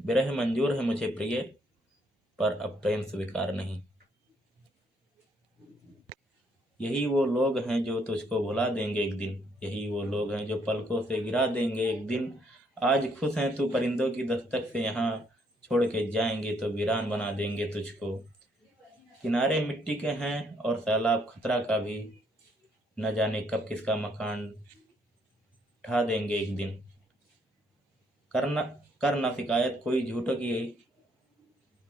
विरह मंजूर है मुझे प्रिय, पर अब प्रेम स्वीकार नहीं। यही वो लोग हैं जो तुझको भुला देंगे एक दिन, यही वो लोग हैं जो पलकों से गिरा देंगे एक दिन। आज खुश हैं तू परिंदों की दस्तक से यहाँ, छोड़ के जाएंगे तो वीरान बना देंगे तुझको। किनारे मिट्टी के हैं और सैलाब खतरा का भी, न जाने कब किसका मकान ढा देंगे एक दिन। करना शिकायत कोई झूठों की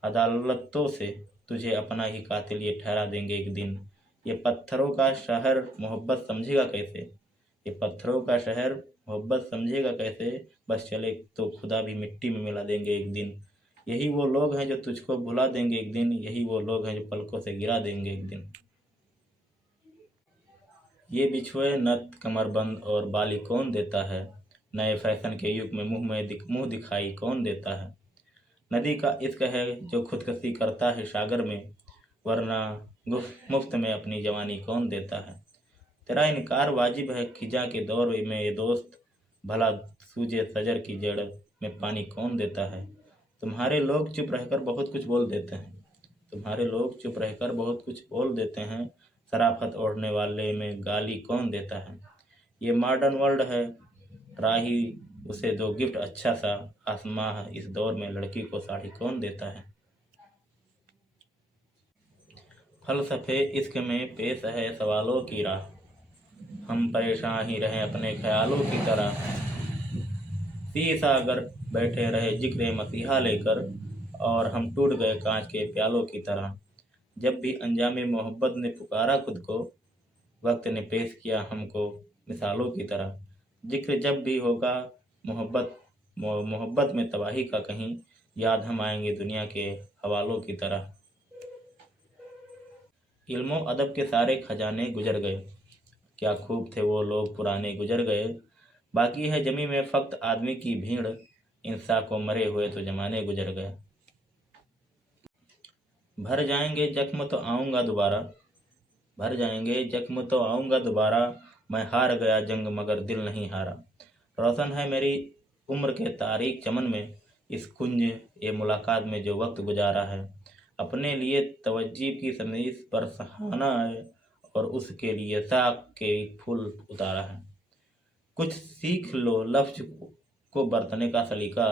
अदालतों से, तुझे अपना ही कातिल ये ठहरा देंगे एक दिन। ये पत्थरों का शहर मोहब्बत समझेगा कैसे, ये पत्थरों का शहर मोहब्बत समझेगा कैसे। बस चले तो खुदा भी मिट्टी में मिला देंगे एक दिन। यही वो लोग हैं जो तुझको भुला देंगे एक दिन, यही वो लोग हैं जो पलकों से गिरा देंगे एक दिन। ये बिछुए नथ कमरबंद और बाली कौन देता है, नए फैशन के युग में मुंह दिखाई कौन देता है। नदी का इश्क है जो खुदकुशी करता है सागर में, वरना मुफ्त में अपनी जवानी कौन देता है। तेरा इनकार वाजिब है खिजा के दौर में ये दोस्त, भला सूझे सजर की जड़ में पानी कौन देता है। तुम्हारे लोग चुप रहकर बहुत कुछ बोल देते हैं, तुम्हारे लोग चुप रहकर बहुत कुछ बोल देते हैं। शराफत ओढ़ने वाले में गाली कौन देता है। ये मॉडर्न वर्ल्ड है, राही उसे दो गिफ्ट अच्छा सा, आसमां है इस दौर में लड़की को साड़ी कौन देता है। फलसफे इश्क में पेश है सवालों की राह, हम परेशान ही रहें अपने ख्यालों की तरह। शीशा अगर बैठे रहे जिक्र मसीहा लेकर, और हम टूट गए कांच के प्यालों की तरह। जब भी अंजामे मोहब्बत ने पुकारा खुद को, वक्त ने पेश किया हमको मिसालों की तरह। जिक्र जब भी होगा मोहब्बत में तबाही का कहीं, याद हम आएंगे दुनिया के हवालों की तरह। इल्मो अदब के सारे खजाने गुजर गए, क्या खूब थे वो लोग पुराने गुजर गए। बाकी है जमी में फक्त आदमी की भीड़, इंसान को मरे हुए तो जमाने गुजर गए। भर जाएंगे जख्म तो आऊँगा दोबारा, भर जाएंगे जख्म तो आऊँगा दोबारा। मैं हार गया जंग मगर दिल नहीं हारा। रोशन है मेरी उम्र के तारीख चमन में, इस कुंज ये मुलाकात में जो वक्त गुजारा है। अपने लिए तवज्जो की समीज पर सहाना है, और उसके लिए साख के फूल उतारा है। कुछ सीख लो लफ्ज को बरतने का सलीका,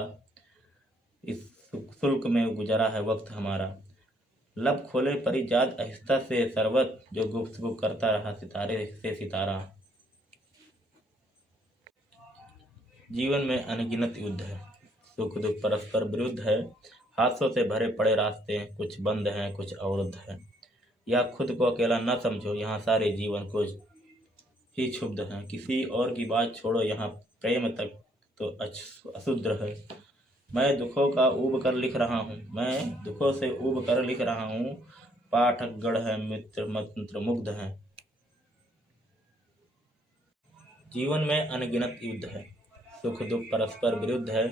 इस सुल्क में गुजरा है वक्त हमारा। लब खोले परिजात आहिस्ता से सरबत, जो गुफ्तगू करता रहा सितारे से सितारा। जीवन में अनगिनत युद्ध है, सुख दुख परस्पर विरुद्ध है। हादसों से भरे पड़े रास्ते, कुछ बंद हैं कुछ अवरुद्ध हैं। या खुद को अकेला न समझो, यहाँ सारे जीवन को ही क्षुब्ध हैं। किसी और की बात छोड़ो, यहाँ प्रेम तक तो अशुद्ध है। मैं दुखों का ऊब कर लिख रहा हूँ, मैं दुखों से ऊब कर लिख रहा हूँ। पाठक गढ़ है मित्र मंत्र मुग्ध हैं। जीवन में अनगिनत युद्ध है, सुख दुख परस्पर विरुद्ध है।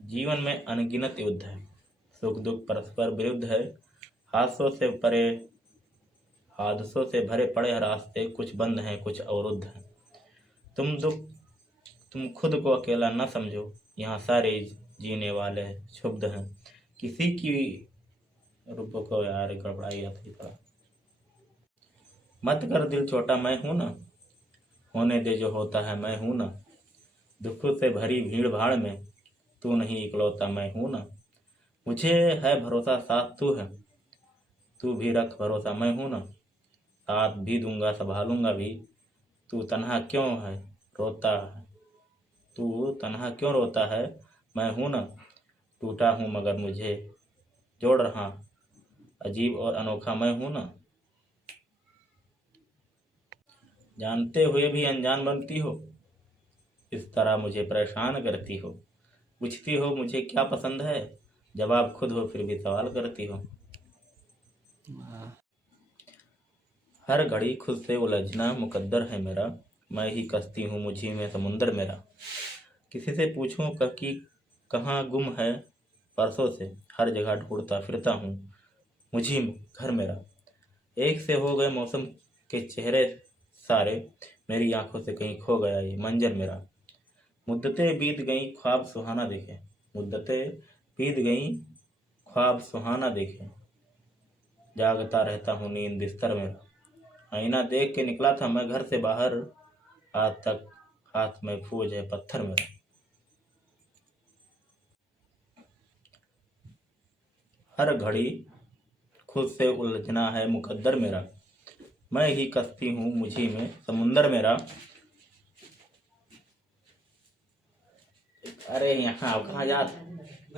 जीवन में अनगिनत युद्ध है, सुख दुख परस्पर विरुद्ध है। हादसों से भरे पड़े रास्ते, कुछ बंद हैं कुछ अवरुद्ध हैं। तुम खुद को अकेला न समझो, यहाँ सारे जीने वाले क्षुब्ध हैं। किसी की रूप को यार गड़बड़ाई आती था। मत कर दिल छोटा मैं हूं ना, होने दे जो होता है मैं हूं ना। दुखों से भरी भीड़ भाड़ में तू नहीं इकलौता मैं हूं ना। मुझे है भरोसा साथ तू है, तू भी रख भरोसा मैं हूं ना। साथ भी दूंगा संभालूंगा भी, तू तन्हा क्यों है रोता है, तू तन्हा क्यों रोता है मैं हूं ना। टूटा हूं मगर मुझे जोड़ रहा, अजीब और अनोखा मैं हूं ना। जानते हुए भी अनजान बनती हो, इस तरह मुझे परेशान करती हो। पूछती हो मुझे क्या पसंद है, जवाब खुद हो फिर भी सवाल करती हो। हर घड़ी खुद से उलझना मुकद्दर है मेरा, मैं ही कसती हूँ मुझी में समुंदर मेरा। किसी से पूछूं कि कहाँ गुम है परसों से, हर जगह ढूंढता फिरता हूँ मुझी घर मेरा। एक से हो गए मौसम के चेहरे सारे, मेरी आंखों से कहीं खो गया ये मंजर मेरा। मुद्दतें बीत गई ख्वाब सुहाना देखे, मुद्दतें बीत गई ख्वाब सुहाना देखे। जागता रहता हूँ नींद बिस्तर मेरा। आईना देख के निकला था मैं घर से बाहर, आज तक हाथ में फौज है पत्थर मेरा। हर घड़ी खुद से उलझना है मुकद्दर मेरा, मैं ही कसती हूँ मुझी में समुंदर मेरा। अरे यहाँ आप कहाँ जात?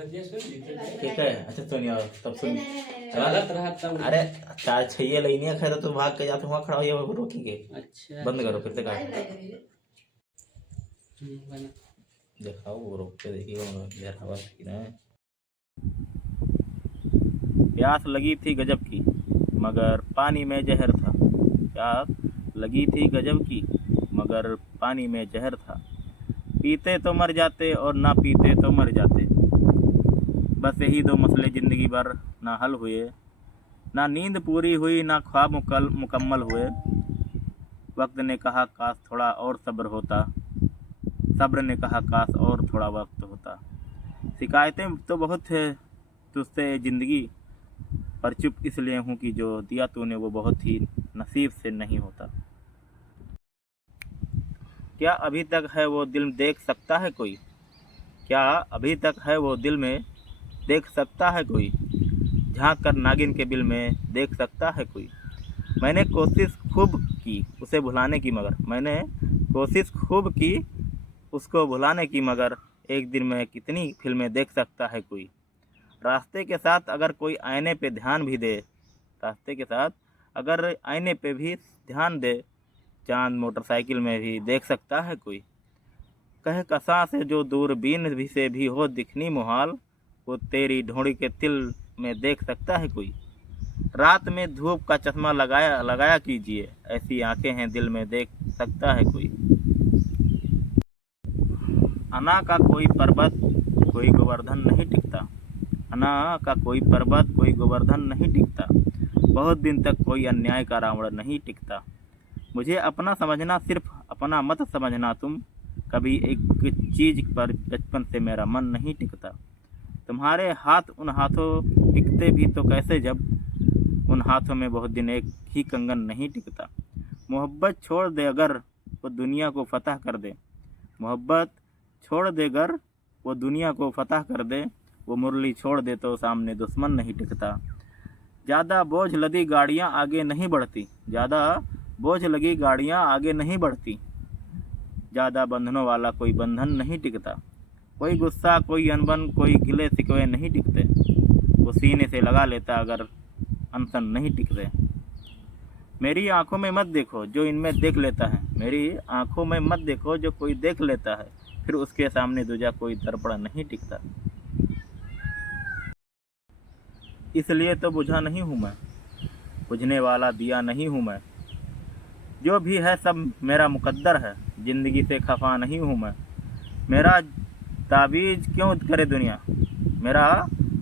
ठीक है अच्छा सुनिए तब सुन। अरे चार छैये लेनिया खाए तो भाग के जाते वहाँ खड़ा हो जाए रोकी के। अच्छा बंद करो फिर से काट दिखाओ वो रोक के देखिए हवा पी रहे हैं। प्यास लगी थी गजब की, मगर पानी में जहर था। प्यास लगी थी गजब की, मगर पानी में जहर था। पीते तो मर जाते और ना पीते तो मर जाते। बस यही दो मसले ज़िंदगी भर ना हल हुए, ना नींद पूरी हुई ना ख्वाब मुकम्मल हुए। वक्त ने कहा काश थोड़ा और सब्र होता, सब्र ने कहा काश और थोड़ा वक्त होता। शिकायतें तो बहुत है तुझसे ज़िंदगी, पर चुप इसलिए हूँ कि जो दिया तूने वो बहुत ही नसीब से नहीं होता। क्या अभी तक है वो दिल देख सकता है कोई? क्या अभी तक है वो दिल में देख सकता है कोई? झांक कर नागिन के बिल में देख सकता है कोई? मैंने कोशिश खूब की उसे भुलाने की, मगर मैंने कोशिश खूब की उसको भुलाने की, मगर एक दिन में कितनी फिल्में देख सकता है कोई? रास्ते के साथ अगर कोई आईने पे ध्यान भी दे, रास्ते के साथ अगर आईने पे भी ध्यान दे, चांद मोटरसाइकिल में भी देख सकता है कोई? कह कसा से जो दूरबीन भी से भी हो दिखनी मुहाल, वो तेरी ढोड़ी के तिल में देख सकता है कोई? रात में धूप का चश्मा लगाया लगाया कीजिए, ऐसी आंखें हैं दिल में देख सकता है कोई? अना का कोई पर्वत कोई गोवर्धन नहीं टिकता, अना का कोई पर्वत कोई गोवर्धन नहीं टिकता, बहुत दिन तक कोई अन्याय का रावण नहीं टिकता। मुझे अपना समझना सिर्फ अपना मत समझना तुम, कभी एक चीज पर बचपन से मेरा मन नहीं टिकता। तुम्हारे हाथ उन हाथों टिकते भी तो कैसे जब उन हाथों में बहुत दिन एक ही कंगन नहीं टिकता। मोहब्बत छोड़ दे अगर वो दुनिया को फतह कर दे, मोहब्बत छोड़ दे अगर वो दुनिया को फतह कर दे, वो मुरली छोड़ दे तो सामने दुश्मन नहीं टिकता। ज़्यादा बोझ लदी गाड़ियाँ आगे नहीं बढ़ती, ज़्यादा बोझ लगी गाड़ियाँ आगे नहीं बढ़ती, ज़्यादा बंधनों वाला कोई बंधन नहीं टिकता। कोई गुस्सा कोई अनबन कोई गिले शिकवे नहीं टिकते, वो सीने से लगा लेता अगर अनसन नहीं टिकते। मेरी आंखों में मत देखो जो इनमें देख लेता है, मेरी आंखों में मत देखो जो कोई देख लेता है, फिर उसके सामने दूजा कोई दर्पण नहीं टिकता। इसलिए तो बुझा नहीं हूँ मैं, बुझने वाला दिया नहीं हूँ मैं, जो भी है सब मेरा मुकद्दर है, जिंदगी से खफा नहीं हूँ मैं। मेरा तावीज़ क्यों करे दुनिया, मेरा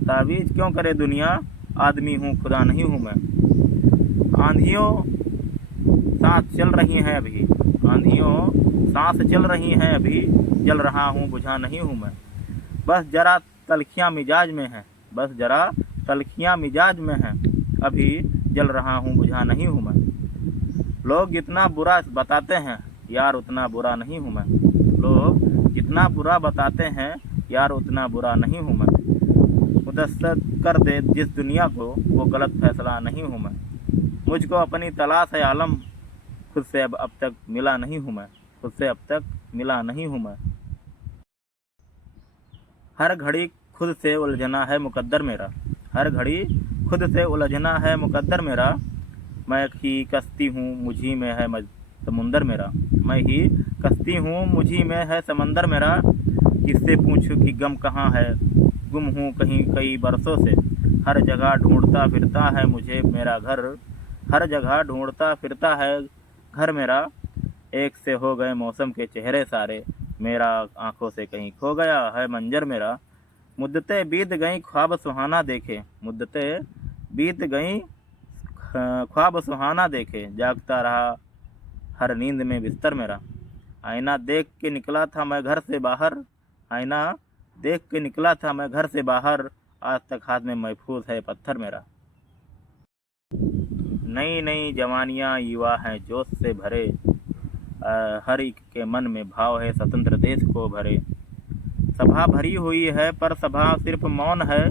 तावीज़ क्यों करे दुनिया, आदमी हूँ खुदा नहीं हूँ मैं। आंधियों सांस चल रही हैं अभी, आंधियों सांस चल रही हैं अभी, जल रहा हूँ बुझा नहीं हूँ मैं। बस जरा तलखियाँ मिजाज में हैं, बस जरा तलखियाँ मिजाज में हैं, अभी जल रहा हूँ बुझा नहीं हूँ मैं। लोग जितना बुरा बताते हैं यार उतना बुरा नहीं हूँ मैं, लोग जितना बुरा बताते हैं यार उतना बुरा नहीं हूँ मैं। मुदस्सर कर दे जिस दुनिया को वो गलत फैसला नहीं हूँ मैं। मुझको अपनी तलाश है आलम, खुद से अब तक मिला नहीं हूँ मैं, खुद से अब तक मिला नहीं हूँ मैं। हर घड़ी खुद से उलझना है मुकद्दर मेरा, हर घड़ी खुद से उलझना है मुकद्दर मेरा। मैं ही कश्ती हूँ मुझी में है समुंदर मेरा, मैं ही कश्ती हूँ मुझी में है समंदर मेरा। किससे पूछूं कि गम कहाँ है, गुम हूँ कहीं कई बरसों से, हर जगह ढूंढता फिरता है मुझे मेरा घर, हर जगह ढूंढता फिरता है घर मेरा। एक से हो गए मौसम के चेहरे सारे, मेरा आंखों से कहीं खो गया है मंजर मेरा। मुद्दतें बीत गईं ख्वाब सुहाना देखे, मुद्दतें बीत गईं ख्वाब सुहाना देखे, जागता रहा हर नींद में बिस्तर मेरा। आईना देख के निकला था मैं घर से बाहर, आईना देख के निकला था मैं घर से बाहर, आज तक हाथ में महफूज है पत्थर मेरा। नई नई जवानियाँ युवा हैं जोश से भरे, हर एक के मन में भाव है स्वतंत्र देश को भरे। सभा भरी हुई है पर सभा सिर्फ मौन है,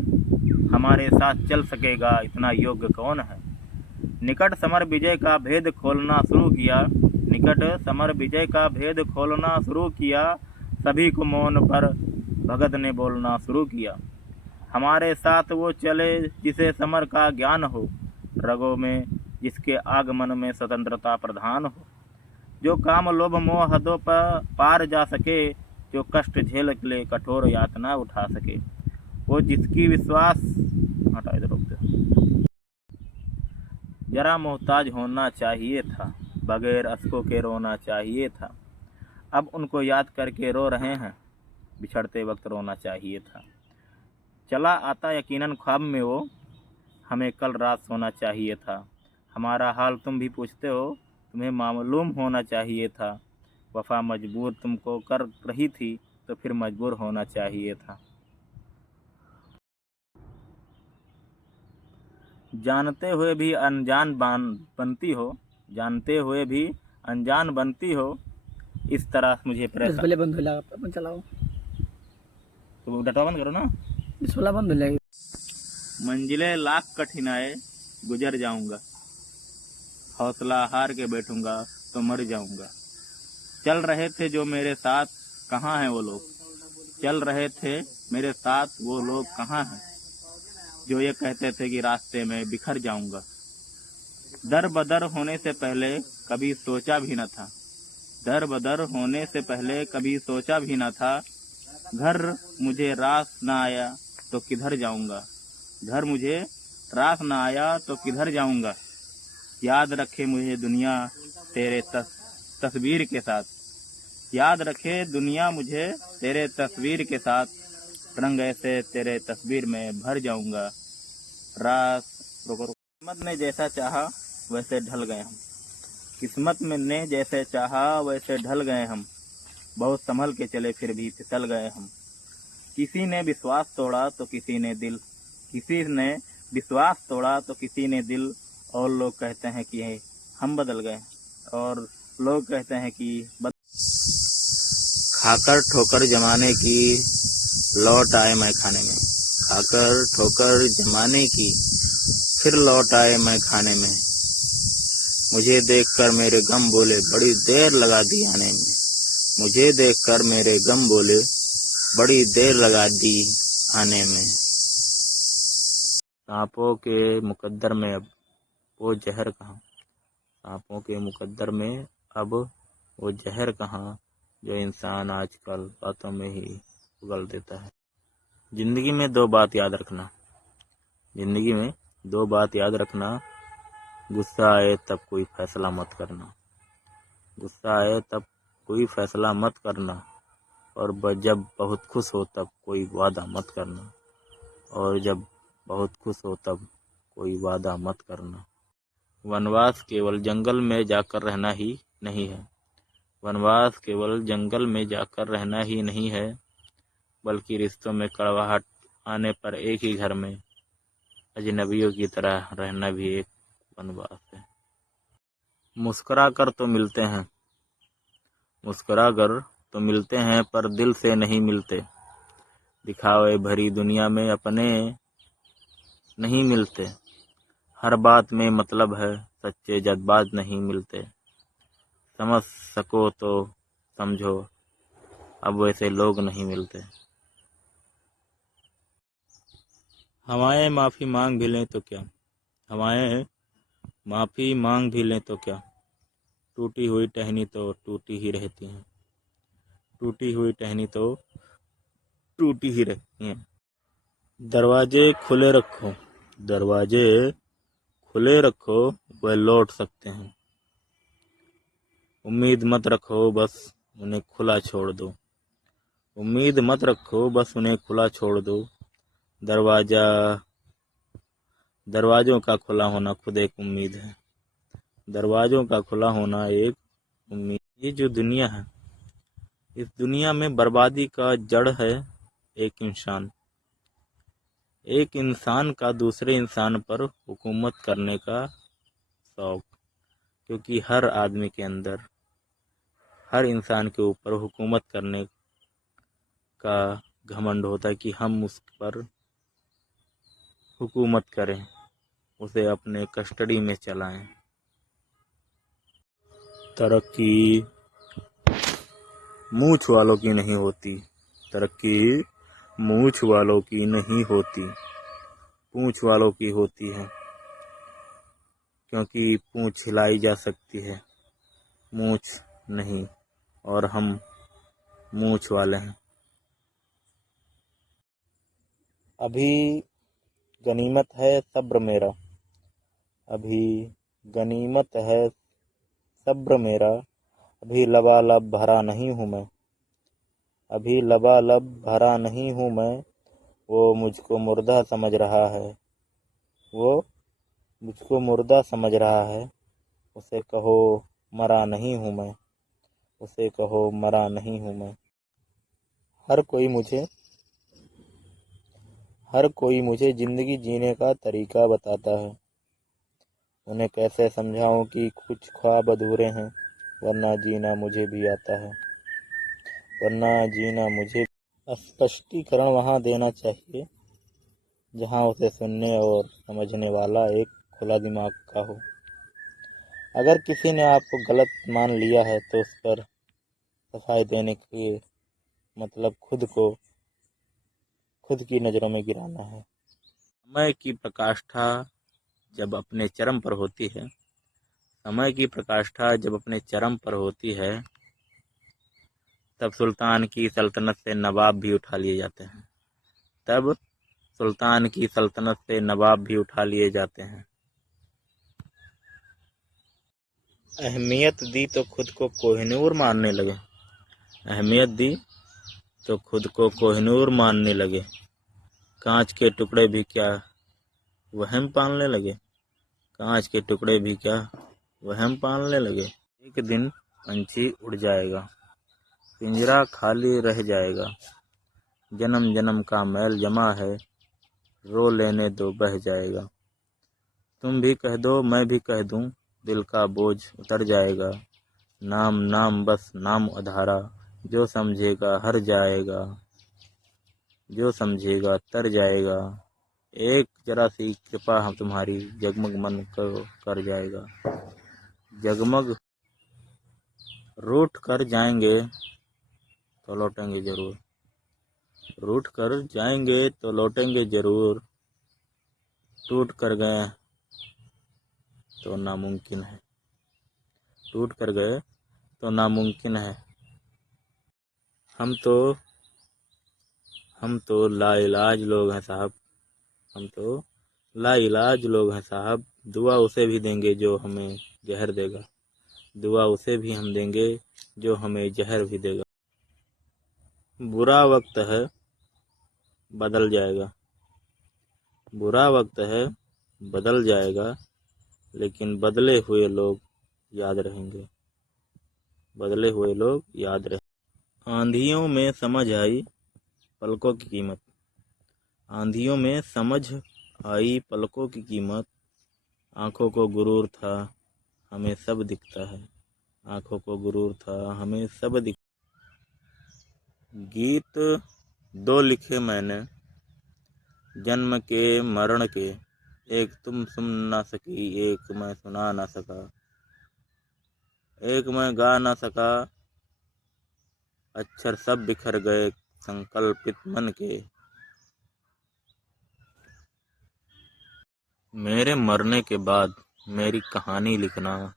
हमारे साथ चल सकेगा इतना योग्य कौन है। निकट समर विजय का भेद खोलना शुरू किया, निकट समर विजय का भेद खोलना शुरू किया, सभी को मौन पर भगत ने बोलना शुरू किया। हमारे साथ वो चले जिसे समर का ज्ञान हो, रगों में जिसके आगमन में स्वतंत्रता प्रधान हो। जो काम लोभ मोह हदों पर पार जा सके, जो कष्ट झेल ले कठोर यातना उठा सके, वो जिसकी विश्वास हटा इधर रोक दो। जरा मोहताज होना चाहिए था, बगैर अश्कों के रोना चाहिए था, अब उनको याद करके रो रहे हैं, बिछड़ते वक्त रोना चाहिए था। चला आता यकीनन ख्वाब में वो, हमें कल रात सोना चाहिए था। हमारा हाल तुम भी पूछते हो, तुम्हें मालूम होना चाहिए था। वफा मजबूर तुमको कर रही थी तो फिर मजबूर होना चाहिए था। जानते हुए भी अनजान बनती हो, जानते हुए भी अनजान बनती हो, इस तरह मुझे परेशान। पहले बंद हो लगा अपन चलाओ। तो डटवा बंद करो ना। 16 बंद हो जाएगी। मंजिलें लाख कठिनाई गुजर जाऊंगा, हौसला हार के बैठूंगा तो मर जाऊंगा। चल रहे थे जो मेरे साथ, कहाँ हैं वो लोग? चल रहे थे मेरे साथ वो लोग कहाँ हैं, जो ये कहते थे कि रास्ते में बिखर जाऊंगा। दर बदर होने से पहले कभी सोचा भी न था, दर बदर होने से पहले कभी सोचा भी न था। घर मुझे रास न आया तो किधर जाऊंगा, घर मुझे रास न आया तो किधर जाऊंगा। याद रखे मुझे दुनिया तेरे तस्वीर के साथ, याद रखे दुनिया मुझे तेरे तस्वीर के साथ। रंग ऐसे तेरे तस्वीर में भर जाऊंगा। रास रुको रुको। किस्मत ने जैसा चाहा वैसे ढल गए हम, किस्मत में ने जैसे चाहा वैसे ढल गए हम। बहुत संभल के चले फिर भी फिसल गए हम। किसी ने विश्वास तोड़ा तो किसी ने दिल, किसी ने विश्वास तोड़ा तो किसी ने दिल। और लोग कहते हैं कि हम बदल गए, और लोग कहते हैं कि खाकर ठोकर जमाने की लौट आए मैं खाने में, खाकर ठोकर जमाने की फिर लौट आए मैं खाने में। मुझे देखकर मेरे गम बोले बड़ी देर लगा दी आने में, मुझे देखकर मेरे गम बोले बड़ी देर लगा दी आने में। सांपों के मुकद्दर में अब वो जहर कहाँ, सांपों के मुकद्दर में अब वो जहर कहाँ, जो इंसान आजकल बातों में ही उगल देता है। जिंदगी में दो बात याद रखना, जिंदगी में दो बात याद रखना। गुस्सा आए तब कोई फैसला मत करना, गुस्सा आए तब कोई फैसला मत करना। और जब बहुत खुश हो तब कोई वादा मत करना, और जब बहुत खुश हो तब कोई वादा मत करना। वनवास केवल जंगल में जाकर रहना ही नहीं है, वनवास केवल जंगल में जाकर रहना ही नहीं है, बल्कि रिश्तों में कड़वाहट आने पर एक ही घर में अजनबियों की तरह रहना भी एक वनवास है। मुस्कुरा कर तो मिलते हैं, मुस्कुरा कर तो मिलते हैं पर दिल से नहीं मिलते। दिखावे भरी दुनिया में अपने नहीं मिलते। हर बात में मतलब है, सच्चे जज्बात नहीं मिलते। समझ सको तो समझो, अब वैसे लोग नहीं मिलते। हवाएं माफ़ी मांग भी लें तो क्या, हवाएं माफ़ी मांग भी लें तो क्या, टूटी हुई टहनी तो टूटी ही रहती हैं, टूटी हुई टहनी तो टूटी ही रहती हैं। दरवाजे खुले रखो, दरवाजे खुले रखो, वह लौट सकते हैं। उम्मीद मत रखो, बस उन्हें खुला छोड़ दो, उम्मीद मत रखो, बस उन्हें खुला छोड़ दो। दरवाजा दरवाजों का खुला होना खुद एक उम्मीद है, दरवाजों का खुला होना एक उम्मीद। ये जो दुनिया है, इस दुनिया में बर्बादी का जड़ है एक इंसान, एक इंसान का दूसरे इंसान पर हुकूमत करने का शौक। क्योंकि हर आदमी के अंदर, हर इंसान के ऊपर हुकूमत करने का घमंड होता है कि हम उस पर हुकूमत करें, उसे अपने कस्टडी में चलाएं। तरक्की मूछ वालों की नहीं होती, तरक्की मूछ वालों की नहीं होती, पूंछ वालों की होती है। क्योंकि पूंछ हिलाई जा सकती है, मूछ नहीं, और हम मूछ वाले हैं। अभी गनीमत है सब्र मेरा, अभी गनीमत है सब्र मेरा। अभी लबालब भरा नहीं हूँ मैं, अभी लबालब भरा नहीं हूँ मैं। वो मुझको मुर्दा समझ रहा है, वो मुझको मुर्दा समझ रहा है। उसे कहो मरा नहीं हूँ मैं, उसे कहो मरा नहीं हूँ मैं। हर कोई मुझे ज़िंदगी जीने का तरीका बताता है, उन्हें कैसे समझाऊं कि कुछ ख्वाब अधूरे हैं, वरना जीना मुझे भी आता है, वरना जीना मुझे। स्पष्टीकरण वहाँ देना चाहिए जहाँ उसे सुनने और समझने वाला एक खुला दिमाग का हो। अगर किसी ने आपको गलत मान लिया है तो उस पर सफाई देने के लिए मतलब खुद की नज़रों में गिराना है। समय की प्रकाष्ठा जब अपने चरम पर होती है, समय की प्रकाष्ठा जब अपने चरम पर होती है, तब सुल्तान की सल्तनत से नवाब भी उठा लिए जाते हैं। तब सुल्तान की सल्तनत से नवाब भी उठा लिए जाते हैं। अहमियत दी तो खुद को कोहिनूर मानने लगे। अहमियत दी तो खुद को कोहिनूर मानने लगे। कांच के टुकड़े भी क्या वहम पालने लगे। कांच के टुकड़े भी क्या वहम पालने लगे। एक दिन पंछी उड़ जाएगा, पिंजरा खाली रह जाएगा। जन्म जन्म का मैल जमा है, रो लेने दो बह जाएगा। तुम भी कह दो मैं भी कह दूं, दिल का बोझ उतर जाएगा। नाम नाम बस नाम अधारा, जो समझेगा हर जाएगा, जो समझेगा तर जाएगा। एक जरा सी कृपा हम तुम्हारी, जगमग मन को कर जाएगा। जगमग रूठ कर जाएंगे तो लौटेंगे जरूर, रूठ कर जाएंगे तो लौटेंगे जरूर। टूट कर गए तो नामुमकिन है, टूट कर गए तो नामुमकिन है। हम तो लाइलाज लोग हैं साहब, हम तो लाइलाज लोग हैं साहब। दुआ उसे भी देंगे जो हमें जहर देगा, दुआ उसे भी हम देंगे जो हमें जहर भी देगा। बुरा वक्त है बदल जाएगा, बुरा वक्त है बदल जाएगा, लेकिन बदले हुए लोग याद रहेंगे, बदले हुए लोग याद रहेंगे। आंधियों में समझ आई पलकों की कीमत, आंधियों में समझ आई पलकों की कीमत। आंखों को गुरूर था हमें सब दिखता है, आंखों को गुरूर था हमें सब दिखता। गीत दो लिखे मैंने जन्म के मरण के, एक तुम सुन ना सकी एक मैं सुना ना सका, एक मैं गा ना सका। अक्षर सब बिखर गए संकल्पित मन के। मेरे मरने के बाद मेरी कहानी लिखना,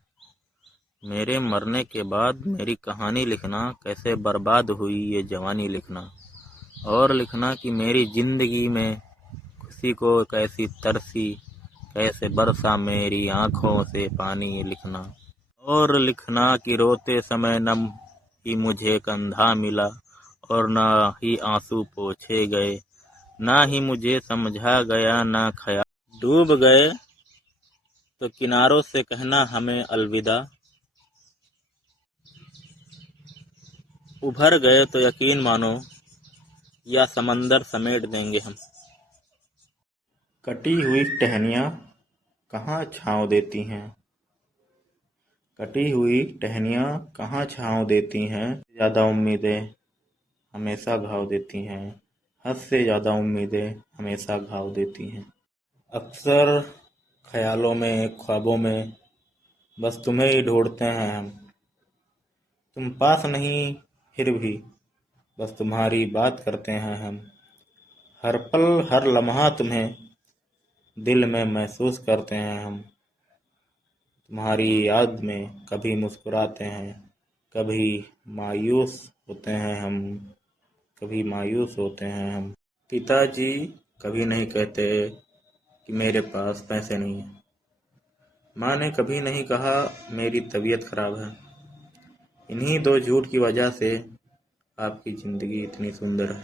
मेरे मरने के बाद मेरी कहानी लिखना। कैसे बर्बाद हुई ये जवानी लिखना, और लिखना कि मेरी जिंदगी में खुशी को कैसी तरसी, कैसे बरसा मेरी आंखों से पानी लिखना। और लिखना कि रोते समय न ही मुझे कंधा मिला, और न ही आंसू पोंछे गए, ना ही मुझे समझा गया ना ख्याल। डूब गए तो किनारों से कहना हमें अलविदा, उभर गए तो यकीन मानो या समंदर समेट देंगे हम। कटी हुई टहनियाँ कहाँ छाँव देती हैं, कटी हुई टहनियाँ कहाँ छाँव देती हैं। ज़्यादा उम्मीदें हमेशा घाव देती हैं, हद से ज़्यादा उम्मीदें हमेशा घाव देती हैं। अक्सर ख्यालों में ख्वाबों में बस तुम्हें ही ढूंढते हैं हम, तुम पास नहीं फिर भी बस तुम्हारी बात करते हैं हम। हर पल हर लम्हा तुम्हें दिल में महसूस करते हैं हम। तुम्हारी याद में कभी मुस्कुराते हैं, कभी मायूस होते हैं हम, कभी मायूस होते हैं हम। पिताजी कभी नहीं कहते कि मेरे पास पैसे नहीं हैं, माँ ने कभी नहीं कहा मेरी तबीयत खराब है। इन्हीं दो झूठ की वजह से आपकी ज़िंदगी इतनी सुंदर है।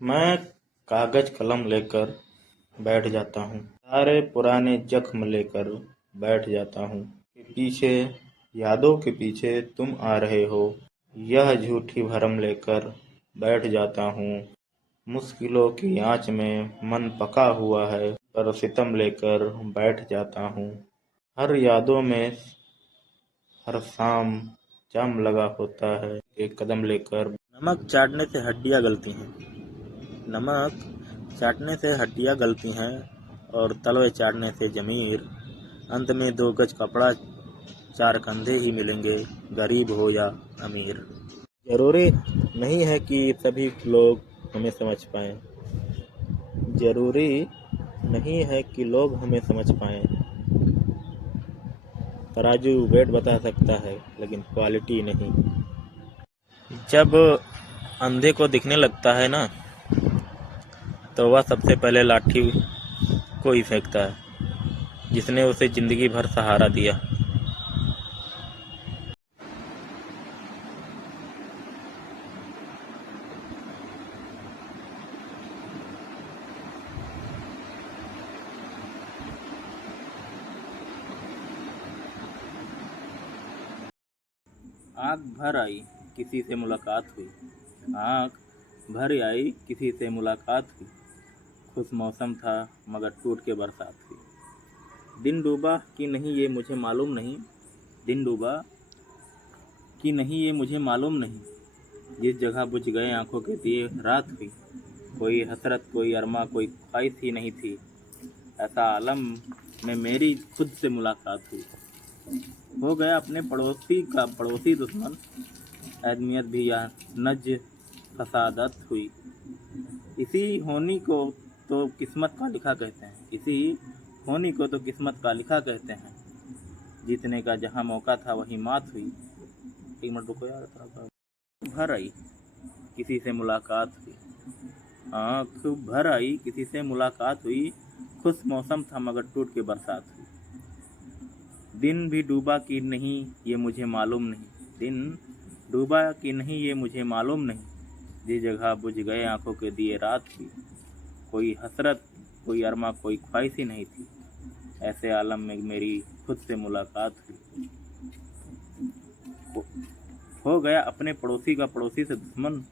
मैं कागज़ कलम लेकर बैठ जाता हूँ, सारे पुराने जख्म लेकर बैठ जाता हूँ। के पीछे यादों के पीछे तुम आ रहे हो, यह झूठी भरम लेकर बैठ जाता हूँ। मुश्किलों की आँच में मन पका हुआ है, पर सितम लेकर बैठ जाता हूँ। हर यादों में हर शाम जाम लगा होता है, एक कदम लेकर। नमक चाटने से हड्डियाँ गलती हैं, नमक चाटने से हड्डियाँ गलती हैं और तलवे चाटने से ज़मीर। अंत में 2 गज कपड़ा 4 कंधे ही मिलेंगे, गरीब हो या अमीर। ज़रूरी नहीं है कि सभी लोग हमें समझ पाएं, ज़रूरी नहीं है कि लोग हमें समझ पाएं। तराजू वेट बता सकता है लेकिन क्वालिटी नहीं। जब अंधे को दिखने लगता है ना, तो वह सबसे पहले लाठी को ही फेंकता है जिसने उसे जिंदगी भर सहारा दिया। आँख भर आई किसी से मुलाकात हुई, आँख भर आई किसी से मुलाकात हुई। खुश मौसम था मगर टूट के बरसात हुई। दिन डूबा कि नहीं ये मुझे मालूम नहीं, दिन डूबा कि नहीं ये मुझे मालूम नहीं। जिस जगह बुझ गए आंखों के दिए रात हुई। कोई हसरत कोई अरमा कोई ख्वाहिश ही नहीं थी। ऐसा आलम में मेरी खुद से मुलाकात हुई। हो गया अपने पड़ोसी का पड़ोसी दुश्मन, अहमियत भी या नज फसादत हुई। इसी होनी को तो किस्मत का लिखा कहते हैं, इसी होनी को तो किस्मत का लिखा कहते हैं। जीतने का जहाँ मौका था वहीं मात हुई। एक मिनट रुको यार, भर आई किसी से मुलाकात हुई, आँख भर आई किसी से मुलाकात हुई। खुश मौसम था मगर टूट के बरसात हुई। दिन भी डूबा कि नहीं ये मुझे मालूम नहीं, दिन डूबा कि नहीं ये मुझे मालूम नहीं। जिस जगह बुझ गए आंखों के दिए रात हुई। कोई हसरत कोई अरमा कोई ख्वाहिश ही नहीं थी। ऐसे आलम में मेरी खुद से मुलाकात हुई। हो गया अपने पड़ोसी का पड़ोसी से दुश्मन,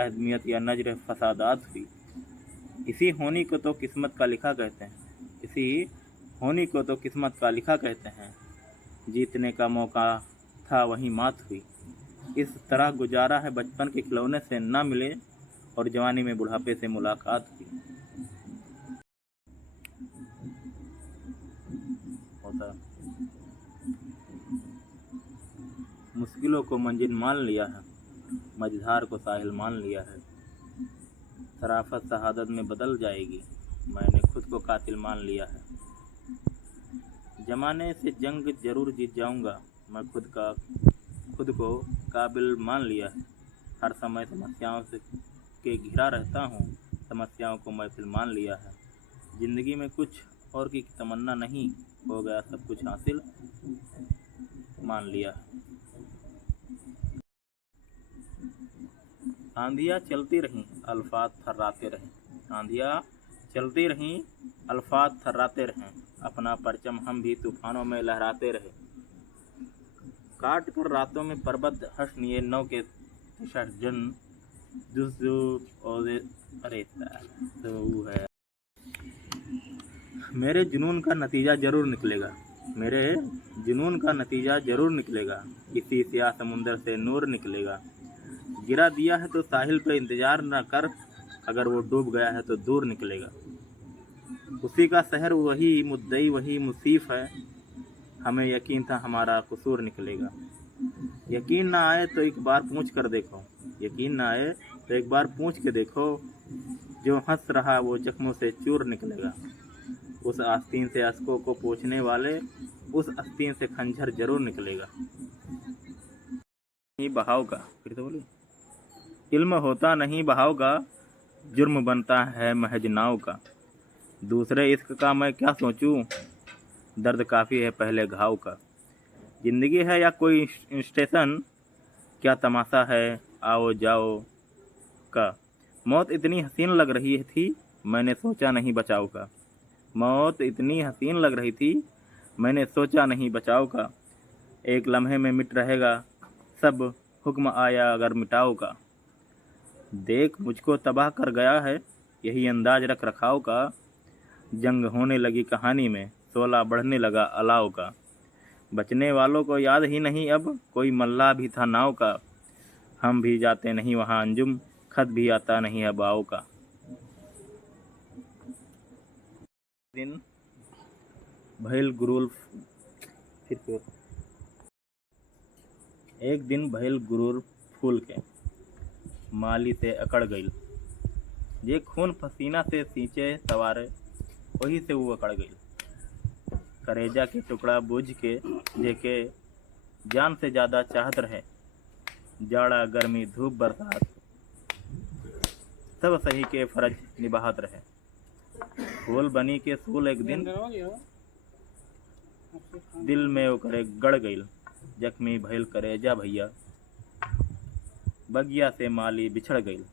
अहमियत या नजर फसादात हुई। इसी होनी को तो किस्मत का लिखा कहते हैं, इसी होनी को तो किस्मत का लिखा कहते हैं। जीतने का मौका था वहीं मात हुई। इस तरह गुजारा है बचपन के खिलौने से ना मिले और जवानी में बुढ़ापे से मुलाकात हुई। होता मुश्किलों को मंजिल मान लिया है, मझधार को साहिल मान लिया है। शराफत शहादत में बदल जाएगी, मैंने खुद को कातिल मान लिया है। जमाने से जंग जरूर जीत जाऊंगा, मैं खुद को काबिल मान लिया है। हर समय समस्याओं से के घिरा रहता हूँ, समस्याओं को महफिल मान लिया है। जिंदगी में कुछ और की तमन्ना नहीं, हो गया सब कुछ हासिल मान लिया है। आंधियाँ चलती रहीं अल्फाज थर्राते रहें, आंधियाँ चलती रहीं अल्फाज थर्राते रहें। अपना परचम हम भी तूफानों में लहराते रहे। काट कर रातों में पर्वत हर्ष निये नौ के जन अरे तो है। मेरे जुनून का नतीजा जरूर निकलेगा, मेरे जुनून का नतीजा जरूर निकलेगा। किसी सियाह समुंदर से नूर निकलेगा। गिरा दिया है तो साहिल पे इंतजार न कर, अगर वो डूब गया है तो दूर निकलेगा। उसी का शहर वही मुद्दई वही मुसीफ है, हमें यकीन था हमारा कसूर निकलेगा। यकीन ना आए तो एक बार पूछ कर देखो, यकीन ना आए तो एक बार पूछ के देखो। जो हंस रहा वो जख्मों से चूर निकलेगा। उस आस्तीन से अश्कों को पोंछने वाले, उस आस्तीन से खंजर जरूर निकलेगा। बहाव का फिर तो बोली, इल्म होता नहीं बहाव का, जुर्म बनता है महज नाव का। दूसरे इश्क का मैं क्या सोचूं, दर्द काफ़ी है पहले घाव का। जिंदगी है या कोई स्टेशन, क्या तमाशा है आओ जाओ का। मौत इतनी हसीन लग रही थी, मैंने सोचा नहीं बचाव का। मौत इतनी हसीन लग रही थी, मैंने सोचा नहीं बचाव का। एक लम्हे में मिट रहेगा सब, हुक्म आया अगर मिटाओ का। देख मुझको तबाह कर गया है यही अंदाज रख रखाव का। जंग होने लगी कहानी में, शोला बढ़ने लगा अलाव का। बचने वालों को याद ही नहीं अब, कोई मल्लाह भी था नाव का। हम भी जाते नहीं वहाँ अंजुम, खत भी आता नहीं अब आओ का। दिन भइल गुरूल एक दिन भइल गुरूर फूल के, माली से अकड़ गईल। जे खून पसीना से सींचे सवारे, वही से वो अकड़ गईल। करेजा के टुकड़ा बुझ के जेके जान से ज्यादा चाहत रहे, जाड़ा गर्मी धूप बरसात सब सही के फर्ज निभात रहे। फूल बनी के सूल एक दिन दिल में ओकरे गड़ गईल। जख्मी भइल करेजा भैया, बगिया से माली बिछड़ गईल।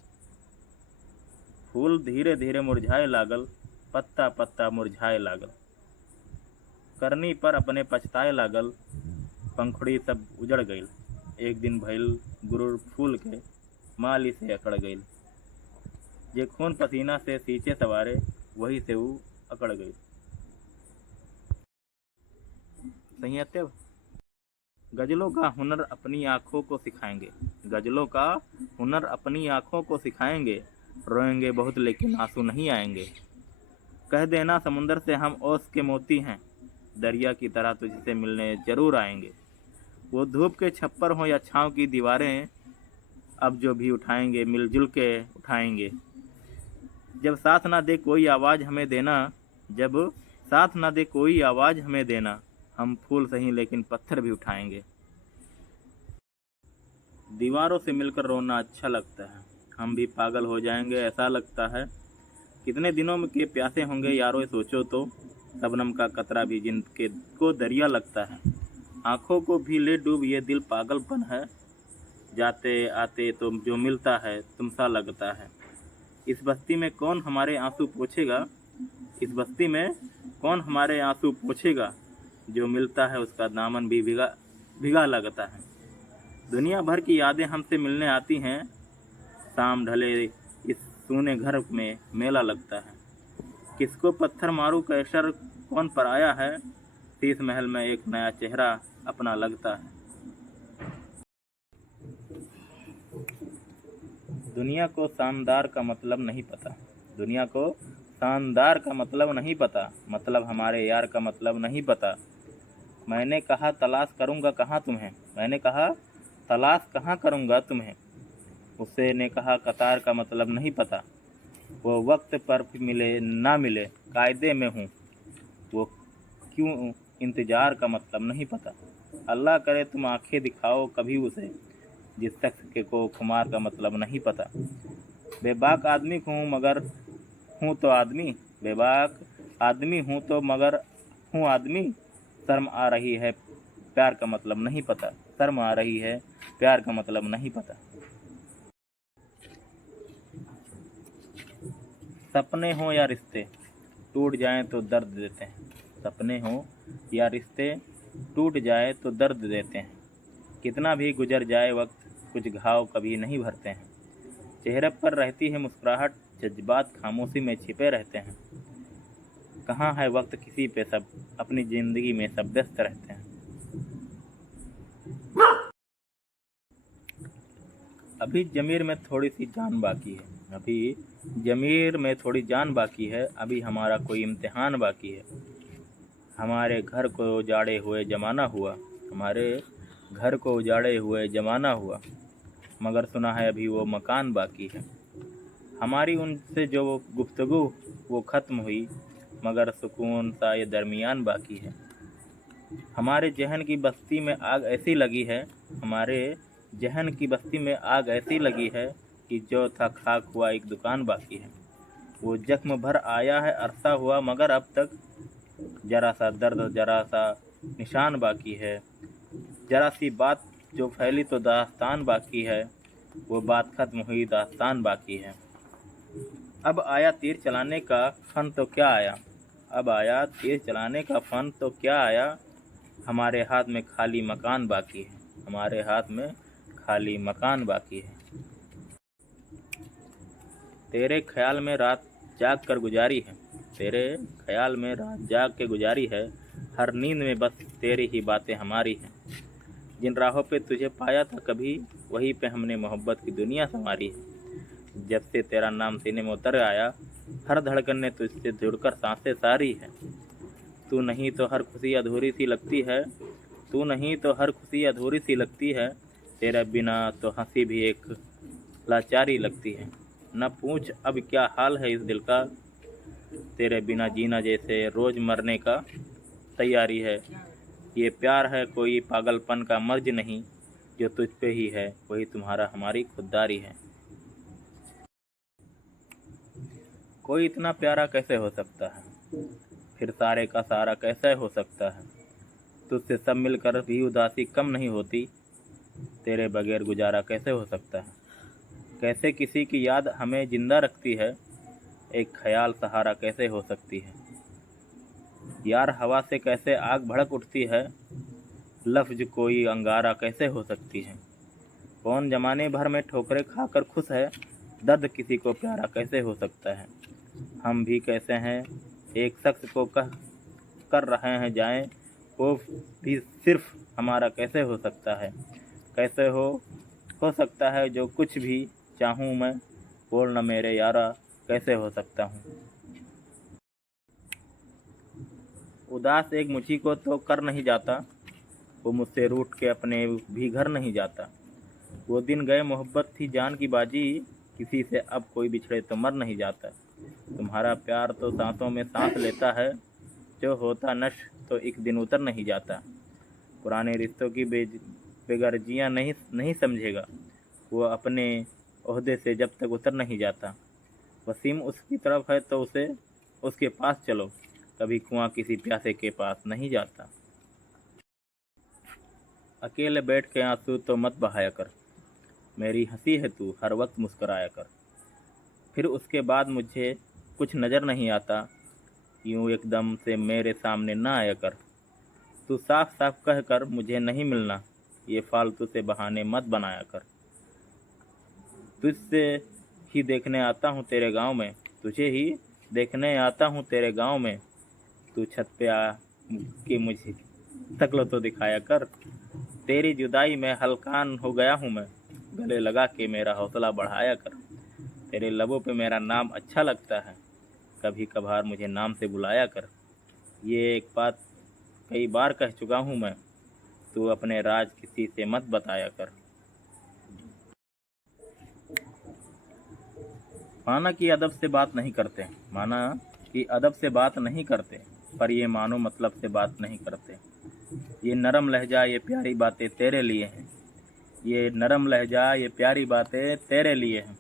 फूल धीरे धीरे मुरझाए लागल, पत्ता पत्ता मुरझाए लागल। करनी पर अपने पछताए लागल, पंखुड़ी सब उजड़ गईल। एक दिन भइल गुरूर फूल के, माली से अकड़ गईल। जे खून पसीना से सींचे सवारे, वही से वो अकड़ गई। सही है तब? गजलों का हुनर अपनी आंखों को सिखाएंगे, गजलों का हुनर अपनी आंखों को सिखाएंगे। रोएंगे बहुत लेकिन आंसू नहीं आएंगे। कह देना समुंदर से हम ओस के मोती हैं, दरिया की तरह तुझसे मिलने जरूर आएंगे। वो धूप के छप्पर हो या छांव की दीवारें, अब जो भी उठाएंगे मिलजुल के उठाएंगे। जब साथ ना दे कोई आवाज़ हमें देना, जब साथ ना दे कोई आवाज़ हमें देना, हम फूल सही लेकिन पत्थर भी उठाएंगे। दीवारों से मिलकर रोना अच्छा लगता है, हम भी पागल हो जाएंगे ऐसा लगता है। कितने दिनों में के प्यासे होंगे यारों सोचो तो, शबनम का कतरा भी जिंद के को दरिया लगता है। आँखों को भी ले डूब ये दिल पागलपन है, जाते आते तो जो मिलता है तुम सा लगता है। इस बस्ती में कौन हमारे आंसू पोंछेगा, इस बस्ती में कौन हमारे आंसू पोंछेगा। जो मिलता है उसका दामन भी भिगा भिगा लगता है। दुनिया भर की यादें हमसे मिलने आती हैं, शाम ढले इस सूने घर में मेला लगता है। किसको पत्थर मारूं कैसर कौन पर आया है, शीश महल में एक नया चेहरा अपना लगता है। दुनिया को शानदार का मतलब नहीं पता, दुनिया को शानदार का मतलब नहीं पता, मतलब हमारे यार का मतलब नहीं पता। मैंने कहा तलाश करूँगा कहाँ तुम्हें, मैंने कहा तलाश कहाँ करूँगा तुम्हें। उससे ने कहा कतार का मतलब नहीं पता, वो वक्त पर मिले ना मिले कायदे में हूँ, वो क्यों इंतज़ार का मतलब नहीं पता। अल्लाह करे तुम आंखें दिखाओ कभी उसे, जिस शख्स के को खुमार का मतलब नहीं पता। बेबाक आदमी हूँ मगर हूँ तो आदमी, बेबाक आदमी हूँ तो मगर हूँ आदमी। शर्म आ रही है प्यार का मतलब नहीं पता, शर्म आ रही है प्यार का मतलब नहीं पता। सपने हों या रिश्ते टूट जाएं तो दर्द देते हैं, सपने हों या रिश्ते टूट जाए तो दर्द देते हैं। कितना भी गुजर जाए वक्त कुछ घाव कभी नहीं भरते हैं। चेहरे पर रहती है मुस्कुराहट, जज्बात खामोशी में छिपे रहते हैं। कहाँ है वक्त किसी पे, सब अपनी ज़िंदगी में सब व्यस्त रहते हैं। अभी ज़मीर में थोड़ी सी जान बाकी है, अभी ज़मीर में थोड़ी जान बाकी है, अभी हमारा कोई इम्तिहान बाकी है। हमारे घर को उजाड़े हुए ज़माना हुआ, हमारे घर को उजाड़े हुए ज़माना हुआ, मगर सुना है अभी वो मकान बाकी है। हमारी उनसे जो वो गुफ्तगू वो ख़त्म हुई, मगर सुकून सा ये दरमियान बाकी है। हमारे जहन की बस्ती में आग ऐसी लगी है, हमारे जहन की बस्ती में आग ऐसी लगी है कि जो था खाक हुआ एक दुकान बाकी है। वो जख्म भर आया है अरसा हुआ, मगर अब तक जरा सा दर्द जरा सा निशान बाकी है। जरा सी बात जो फैली तो दास्तान बाकी है, वो बात खत्म हुई दास्तान बाकी है। अब आया तीर चलाने का फन तो क्या आया, अब आया तीर चलाने का फन तो क्या आया। हमारे हाथ में खाली मकान बाकी है, हमारे हाथ में खाली मकान बाकी है। तेरे ख्याल में रात जाग कर गुजारी है, तेरे ख्याल में रात जाग के गुजारी है, हर नींद में बस तेरी ही बातें हमारी हैं। जिन राहों पे तुझे पाया था कभी, वहीं पे हमने मोहब्बत की दुनिया संवारी है। जब से तेरा नाम सीने में उतर आया, हर धड़कन ने तुझसे जुड़कर सांसें सारी है। तू नहीं तो हर खुशी अधूरी सी लगती है, तू नहीं तो हर खुशी अधूरी सी लगती है। तेरे बिना तो हंसी भी एक लाचारी लगती है। न पूछ अब क्या हाल है इस दिल का, तेरे बिना जीना जैसे रोज मरने का तैयारी है। ये प्यार है कोई पागलपन का मर्ज नहीं, जो तुझ पे ही है वही तुम्हारा हमारी खुददारी है। कोई इतना प्यारा कैसे हो सकता है, फिर सारे का सारा कैसे हो सकता है। तुझसे सब मिलकर भी उदासी कम नहीं होती, तेरे बगैर गुजारा कैसे हो सकता है। कैसे किसी की याद हमें जिंदा रखती है, एक ख्याल सहारा कैसे हो सकती है। यार हवा से कैसे आग भड़क उठती है, लफ्ज कोई अंगारा कैसे हो सकती है। कौन जमाने भर में ठोकरें खाकर खुश है, दर्द किसी को प्यारा कैसे हो सकता है। हम भी कैसे हैं, एक शख्स को कह कर रहे हैं जाएं, वो भी सिर्फ हमारा कैसे हो सकता है। कैसे हो सकता है जो कुछ भी चाहूँ मैं, बोल न मेरे यारा कैसे हो सकता हूँ। उदास एक मुझी को तो कर नहीं जाता, वो मुझसे रूठ के अपने भी घर नहीं जाता। वो दिन गए मोहब्बत थी जान की बाजी, किसी से अब कोई बिछड़े तो मर नहीं जाता। तुम्हारा प्यार तो सांसों में सांस लेता है, जो होता नष्ट तो एक दिन उतर नहीं जाता। पुराने रिश्तों की बेगर्जियाँ नहीं समझेगा, वो अपने ओहदे से जब तक उतर नहीं जाता। वसीम उसकी तरफ है तो उसे उसके पास चलो, कभी कुआं किसी प्यासे के पास नहीं जाता। अकेले बैठ के आंसू तो मत बहाया कर, मेरी हंसी है तू हर वक्त मुस्कुराया कर। फिर उसके बाद मुझे कुछ नज़र नहीं आता, यूँ एकदम से मेरे सामने ना आया कर। तू साफ साफ कह कर मुझे नहीं मिलना, ये फालतू से बहाने मत बनाया कर। तुझसे ही देखने आता हूँ तेरे गांव में, तुझे ही देखने आता हूँ तेरे गांव में। तू छत पे आ के मुझे शक्ल तो दिखाया कर। तेरी जुदाई में हलकान हो गया हूँ मैं, गले लगा के मेरा हौसला बढ़ाया कर। तेरे लबों पे मेरा नाम अच्छा लगता है, कभी कभार मुझे नाम से बुलाया कर। ये एक बात कई बार कह चुका हूँ मैं, तू अपने राज किसी से मत बताया कर। माना कि अदब से बात नहीं करते, माना कि अदब से बात नहीं करते, पर ये मानो मतलब से बात नहीं करते। ये नरम लहजा ये प्यारी बातें तेरे लिए हैं, ये नरम लहजा ये प्यारी बातें तेरे लिए हैं।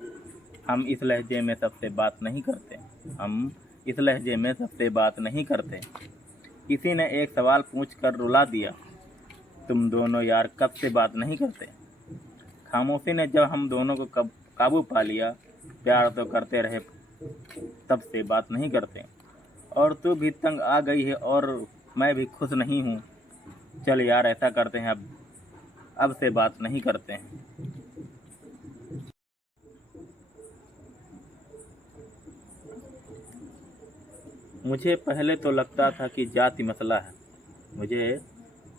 हम इस लहजे में सबसे बात नहीं करते, हम इस लहजे में सबसे बात नहीं करते। किसी ने एक सवाल पूछ कर रुला दिया, तुम दोनों यार कब से बात नहीं करते। खामोशी ने जब हम दोनों को कब काबू पा लिया, प्यार तो करते रहे तब से बात नहीं करते। और तू भी तंग आ गई है और मैं भी खुश नहीं हूँ, चल यार ऐसा करते हैं अब से बात नहीं करते हैं। मुझे पहले तो लगता था कि जाति मसला है, मुझे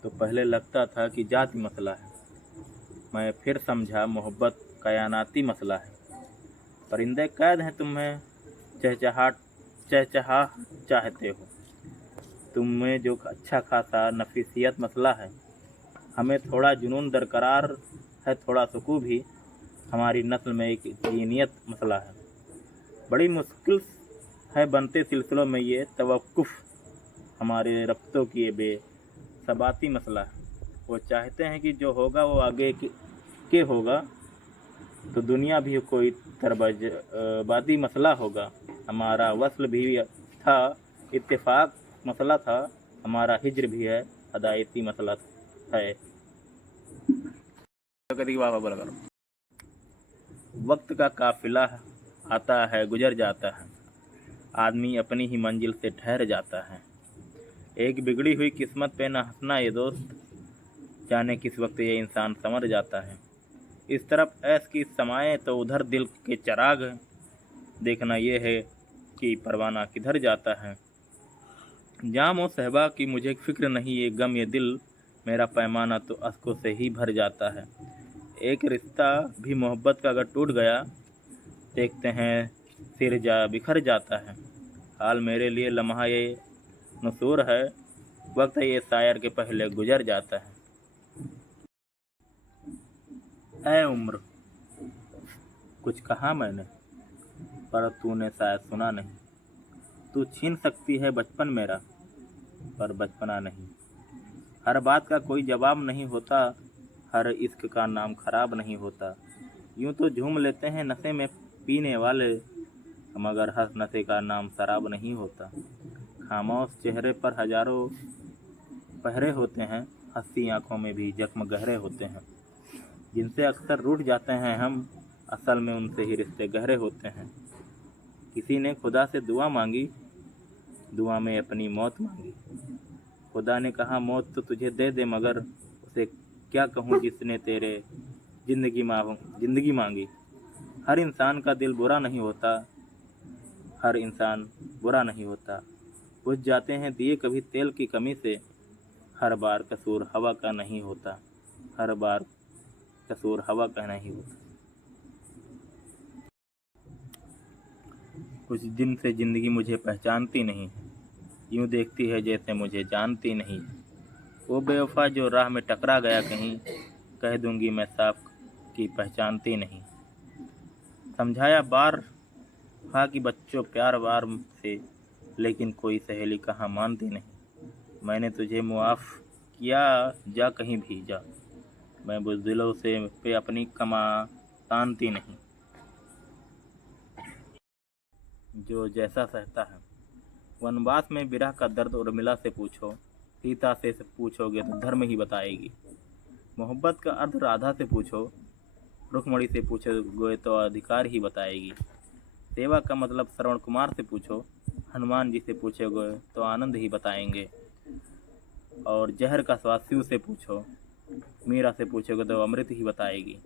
तो पहले लगता था कि जाति मसला है। मैं फिर समझा मोहब्बत कायनाती मसला है। परिंदे कैद हैं तुम्हें चहचहा चाहते हो, तुम्हें जो अच्छा खासा नफीसियत मसला है। हमें थोड़ा जुनून दरकरार है, थोड़ा सुकून भी, हमारी नस्ल में एक जीनियत मसला है। बड़ी मुश्किल है बनते सिलसिलों में ये तवक्कुफ़, हमारे रब्तों की ये बेसबाती मसला है। वो चाहते हैं कि जो होगा वो आगे के होगा, तो दुनिया भी कोई तरबबादी मसला होगा। हमारा वस्ल भी था इत्तेफाक मसला था, हमारा हिज्र भी है हदायती मसला है। वक्त का काफिला आता है गुजर जाता है, आदमी अपनी ही मंजिल से ठहर जाता है। एक बिगड़ी हुई किस्मत पे न हंसना ये दोस्त, जाने किस वक्त ये इंसान संवर जाता है। इस तरफ ऐश की समाए तो उधर दिल के चराग, देखना ये है कि परवाना किधर जाता है। जाम और सहबा की मुझे फिक्र नहीं, ये गम ये दिल, मेरा पैमाना तो अश्कों से ही भर जाता है। एक रिश्ता भी मोहब्बत का अगर टूट गया, देखते हैं सिर जा बिखर जाता है। हाल मेरे लिए लम्हा ये नसूर है, वक्त ये शायर के पहले गुजर जाता है। ऐ उम्र, कुछ कहा मैंने, पर तूने शायद सुना नहीं। तू छीन सकती है बचपन मेरा, पर बचपना नहीं। हर बात का कोई जवाब नहीं होता, हर इश्क का नाम खराब नहीं होता। यूं तो झूम लेते हैं नशे में पीने वाले, मगर हंस नशे का नाम शराब नहीं होता। खामोश चेहरे पर हजारों पहरे होते हैं, हंसी आंखों में भी जख्म गहरे होते हैं। जिनसे अक्सर रूठ जाते हैं हम, असल में उनसे ही रिश्ते गहरे होते हैं। किसी ने खुदा से दुआ मांगी, दुआ में अपनी मौत मांगी। खुदा ने कहा मौत तो तुझे दे दे, मगर उसे क्या कहूँ जिसने तेरे जिंदगी मांगी। हर इंसान का दिल बुरा नहीं होता, हर इंसान बुरा नहीं होता। बुझ जाते हैं दिए कभी तेल की कमी से, हर बार कसूर हवा का नहीं होता, हर बार कसूर हवा का नहीं होता। कुछ दिन से ज़िंदगी मुझे पहचानती नहीं है, यूँ देखती है जैसे मुझे जानती नहीं। वो बेवफा जो राह में टकरा गया कहीं, कह दूंगी मैं साफ कि पहचानती नहीं। समझाया बार हा कि बच्चों प्यार वार से, लेकिन कोई सहेली कहाँ मानती नहीं। मैंने तुझे मुआफ़ किया, जा कहीं भी जा, मैं बुज़दिलों से पे अपनी कमा तानती नहीं। जो जैसा सहता है वनवास में विरह का दर्द उर्मिला से पूछो, सीता से पूछोगे तो धर्म ही बताएगी। मोहब्बत का अर्थ राधा से पूछो, रुक्मणी से पूछोगे तो अधिकार ही बताएगी। सेवा का मतलब श्रवण कुमार से पूछो, हनुमान जी से पूछोगे तो आनंद ही बताएंगे। और जहर का स्वाद शिव से पूछो, मीरा से पूछोगे तो अमृत ही बताएगी।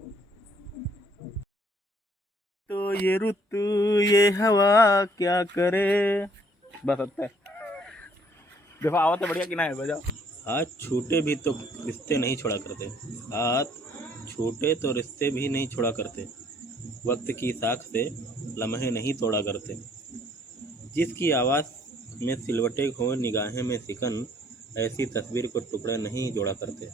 तो ये रुत ये हवा क्या करे, बस होता है। देखो आवाज़ तो बढ़िया कि ना है, बजाओ। हाथ छूटे भी तो रिश्ते नहीं छोड़ा करते, हाथ छूटे तो रिश्ते भी नहीं छोड़ा करते। वक्त की साख से लम्हे नहीं तोड़ा करते। जिसकी आवाज़ में सिलवटे हो निगाहें में सिकन, ऐसी तस्वीर को टुकड़े नहीं जोड़ा करते।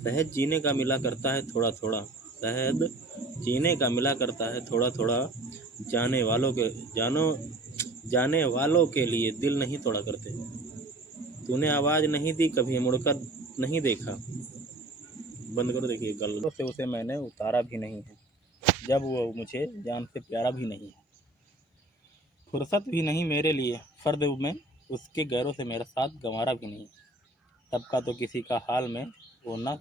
शहद जीने का मिला करता है थोड़ा थोड़ा, शहद जीने का मिला करता है थोड़ा थोड़ा। जाने वालों के लिए दिल नहीं तोड़ा करते। तूने आवाज़ नहीं दी कभी मुड़कर नहीं देखा, बंद करो देखिए गल से उसे मैंने उतारा भी नहीं है, जब वो मुझे जान से प्यारा भी नहीं है। फुर्सत भी नहीं मेरे लिए फ़र्द में, उसके गैरों से मेरा साथ गंवारा भी नहीं। तब का तो किसी का हाल में वो ना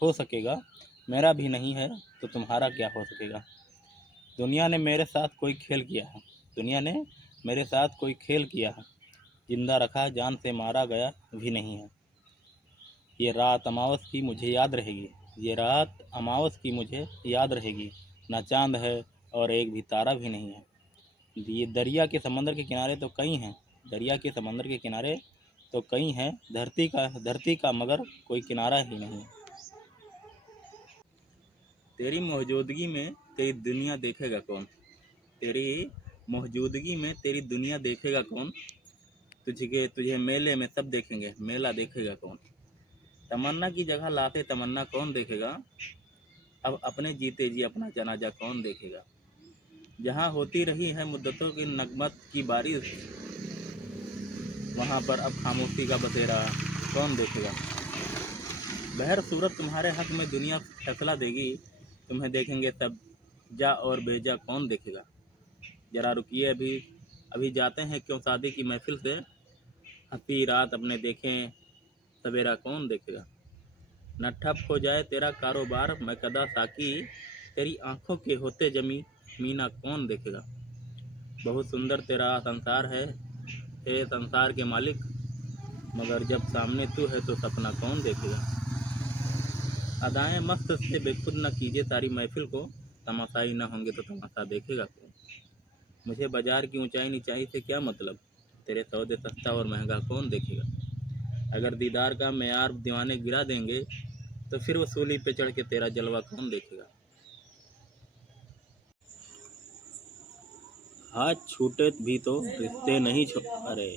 हो सकेगा, मेरा भी नहीं है तो तुम्हारा क्या हो सकेगा। दुनिया ने मेरे साथ कोई खेल किया है, दुनिया ने मेरे साथ कोई खेल किया है। जिंदा रखा जान से मारा गया भी नहीं है। ये रात अमावस की मुझे याद रहेगी, ये रात अमावस की मुझे याद रहेगी। ना चांद है और एक भी तारा भी नहीं है। ये दरिया के समंदर के किनारे तो कई हैं, दरिया के समंदर के किनारे तो कई हैं, धरती का मगर कोई किनारा ही नहीं। तेरी मौजूदगी में तेरी दुनिया देखेगा कौन, तेरी मौजूदगी में तेरी दुनिया देखेगा कौन। तुझे मेले में सब देखेंगे, मेला देखेगा कौन। तमन्ना की जगह लाते तमन्ना कौन देखेगा, अब अपने जीते जी अपना जनाजा कौन देखेगा। जहाँ होती रही है मुद्दतों की नगमत की बारिश, वहाँ पर अब खामोशी का बसेरा कौन देखेगा। बहर सूरत तुम्हारे हक में दुनिया फैसला देगी, तुम्हें देखेंगे तब जा और बेजा कौन देखेगा। जरा रुकिए अभी जाते हैं क्यों शादी की महफिल से, हंसी रात अपने देखें सवेरा कौन देखेगा। न ठप हो जाए तेरा कारोबार मैं कदा साकी, तेरी आंखों के होते जमी मीना कौन देखेगा। बहुत सुंदर तेरा संसार है हे संसार के मालिक, मगर जब सामने तू है तो सपना कौन देखेगा। अदाएं मस्त से बेखुद न कीजिए सारी महफिल को, तमाशाई न होंगे तो तमाशा देखेगा कौन। मुझे बाजार की ऊंचाई नीचाई से क्या मतलब, तेरे सौदे सस्ता और महंगा कौन देखेगा। अगर दीदार का मेयार दीवाने गिरा देंगे तो फिर वसूली पे चढ़ के तेरा जलवा कौन देखेगा। हाथ छूटे भी तो रिश्ते नहीं छो अरे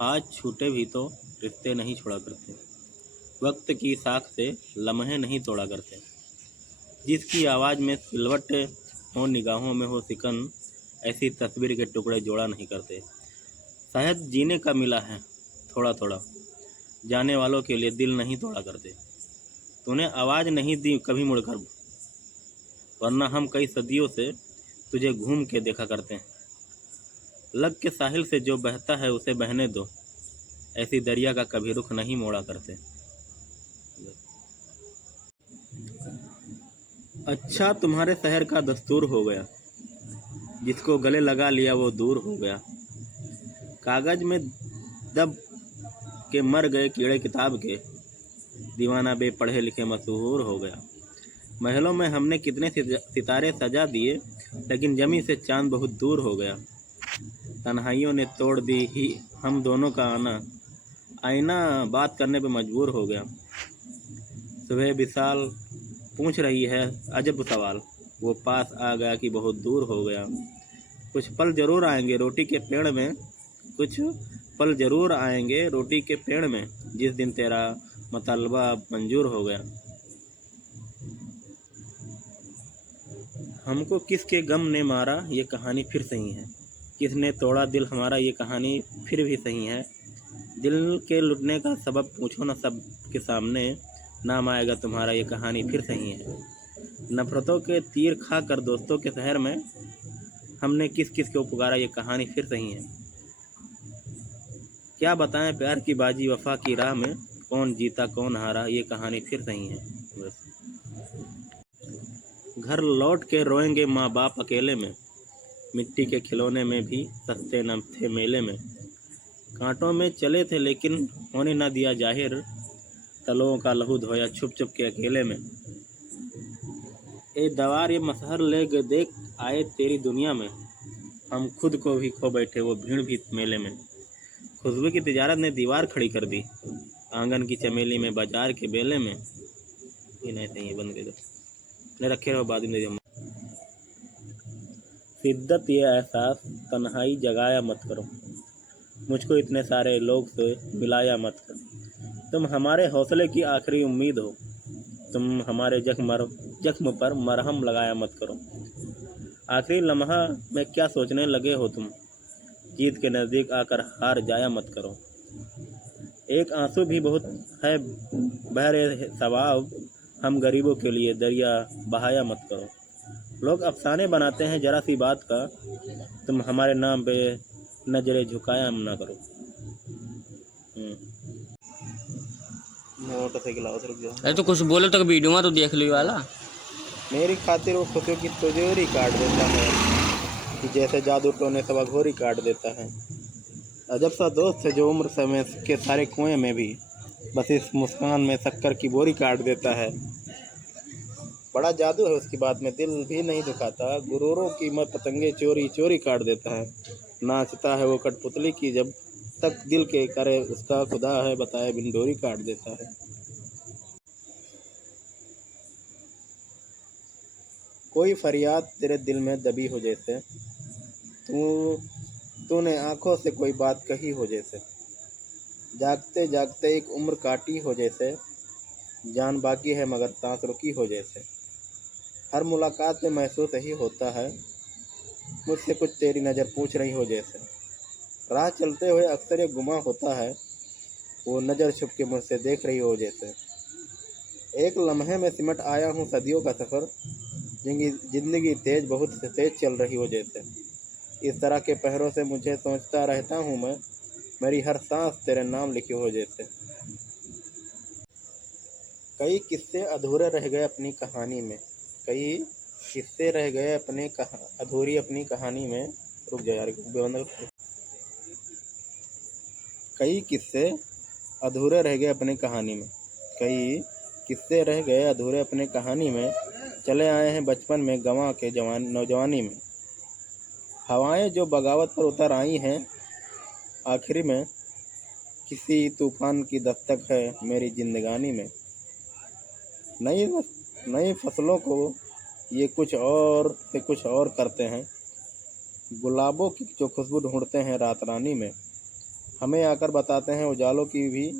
हाथ छूटे भी तो रिश्ते नहीं छोड़ा करते, वक्त की साख से लम्हे नहीं तोड़ा करते। जिसकी आवाज़ में सिलवट हो, निगाहों में हो सिकन, ऐसी तस्वीर के टुकड़े जोड़ा नहीं करते। शायद जीने का मिला है थोड़ा थोड़ा, जाने वालों के लिए दिल नहीं तोड़ा करते। तूने आवाज़ नहीं दी कभी मुड़कर, वरना हम कई सदियों से तुझे घूम के देखा करते हैं। लग के साहिल से जो बहता है उसे बहने दो, ऐसी दरिया का कभी रुख नहीं मोड़ा करते। अच्छा तुम्हारे शहर का दस्तूर हो गया, जिसको गले लगा लिया वो दूर हो गया। कागज में दब के मर गए कीड़े किताब के, दीवाना बेपढ़े लिखे मशहूर हो गया। महलों में हमने कितने सितारे सजा दिए, लेकिन जमी से चांद बहुत दूर हो गया। तन्हाइयों ने तोड़ दी ही हम दोनों का आना, आईना बात करने पे मजबूर हो गया। सुबह विशाल पूछ रही है अजब सवाल, वो पास आ गया कि बहुत दूर हो गया। कुछ पल जरूर आएंगे रोटी के पेड़ में, कुछ पल जरूर आएंगे रोटी के पेड़ में, जिस दिन तेरा मतलबा मंजूर हो गया। हमको किसके गम ने मारा ये कहानी फिर सही है, किसने तोड़ा दिल हमारा ये कहानी फिर भी सही है। दिल के लुटने का सबब पूछो ना सबके सामने, नाम आएगा तुम्हारा ये कहानी फिर सही है। नफरतों के तीर खा कर दोस्तों के शहर में, हमने किस किस को पुकारा ये कहानी फिर सही है। क्या बताएं प्यार की बाजी वफा की राह में, कौन जीता कौन हारा ये कहानी फिर सही है। बस घर लौट के रोएंगे माँ बाप अकेले में, मिट्टी के खिलौने में भी सस्ते न थे मेले में। कांटों में चले थे लेकिन होने न दिया जाहिर, तलों का लहू धोया छुप छुप के अकेले में। ए दवार ये मसहर ले देख आए तेरी दुनिया में, हम खुद को भी खो बैठे वो भीड़ भी मेले में। खुशबू की तिजारत ने दीवार खड़ी कर दी, आंगन की चमेली में बाजार के बेले में। ये नहीं सही है, बंद कर दो, नहीं रखे रहो बाद में। शिद्दत ये एहसास तन्हाई जगाया मत करो, मुझको इतने सारे लोग से मिलाया मत करो। तुम हमारे हौसले की आखिरी उम्मीद हो, तुम हमारे जख्म पर मरहम लगाया मत करो। आखिरी लम्हा में क्या सोचने लगे हो तुम, जीत के नज़दीक आकर हार जाया मत करो। एक आंसू भी बहुत है बहरे सवाब, हम गरीबों के लिए दरिया बहाया मत करो। लोग अफसाने बनाते हैं जरा सी बात का, तुम हमारे नाम पे नजरें झुकाया ना करो। मोटरसाइकिल आओ, रुक जाओ। अरे तो कुछ बोलो तो वीडियो में तो देख ली वाला। मेरी खातिर वो खुशियों की तिजोरी काट देता है, कि जैसे जादू टोने सब अघोरी काट देता है। अजब सा दोस्त है जो उम्र समय के सारे कुएं में भी बस इस मुस्कान में शक्कर की बोरी काट देता है। बड़ा जादू है उसकी बात में, दिल भी नहीं दुखाता, गुरूरों की मत पतंगे चोरी चोरी काट देता है। नाचता है वो कठपुतली की, जब तक दिल के करे उसका खुदा है बताए बिन डोरी काट देता है। कोई फरियाद तेरे दिल में दबी हो जैसे, तूने आंखों से कोई बात कही हो जैसे। जागते जागते एक उम्र काटी हो जैसे, जान बाकी है मगर सांस रुकी हो जैसे। हर मुलाकात में महसूस यही होता है, मुझसे कुछ तेरी नज़र पूछ रही हो जैसे। राह चलते हुए अक्सर ये गुमा होता है, वो नज़र छुप के मुझसे देख रही हो जैसे। एक लम्हे में सिमट आया हूँ सदियों का सफ़र, जिंदगी तेज बहुत तेज चल रही हो जैसे। इस तरह के पहरों से मुझे सोचता रहता हूँ मैं, मेरी हर सांस तेरे नाम लिखी हो जैसे। कई किस्से अधूरे रह गए अपनी कहानी में, कई किस्से रह गए अधूरी अपनी कहानी में। रुक जा यार, कई किस्से अधूरे रह गए अपनी कहानी में, कई किस्से रह गए अधूरे अपने कहानी में। चले आए हैं बचपन में गंवा के नौजवानी में। हवाएं जो बगावत पर उतर आई हैं, आखिरी में किसी तूफान की दस्तक है मेरी जिंदगानी में। नई नई फसलों को ये कुछ और से कुछ और करते हैं, गुलाबों की जो खुशबू ढूंढते हैं रात रानी में। हमें आकर बताते हैं उजालों की भी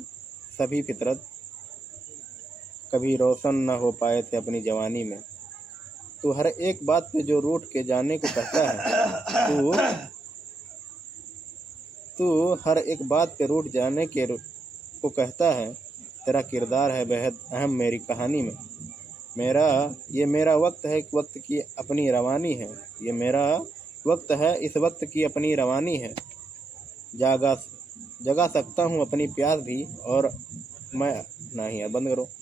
सभी फितरत, कभी रोशन न हो पाए थे अपनी जवानी में। तू हर एक बात पे जो रूठ के जाने को कहता है, तू हर एक बात पे रूठ जाने के को कहता है। तेरा किरदार है बेहद अहम मेरी कहानी में। मेरा वक्त है, वक्त की अपनी रवानी है। ये मेरा वक्त है, इस वक्त की अपनी रवानी है। जगा सकता हूँ अपनी प्यास भी, और मैं नहीं है, बंद करो।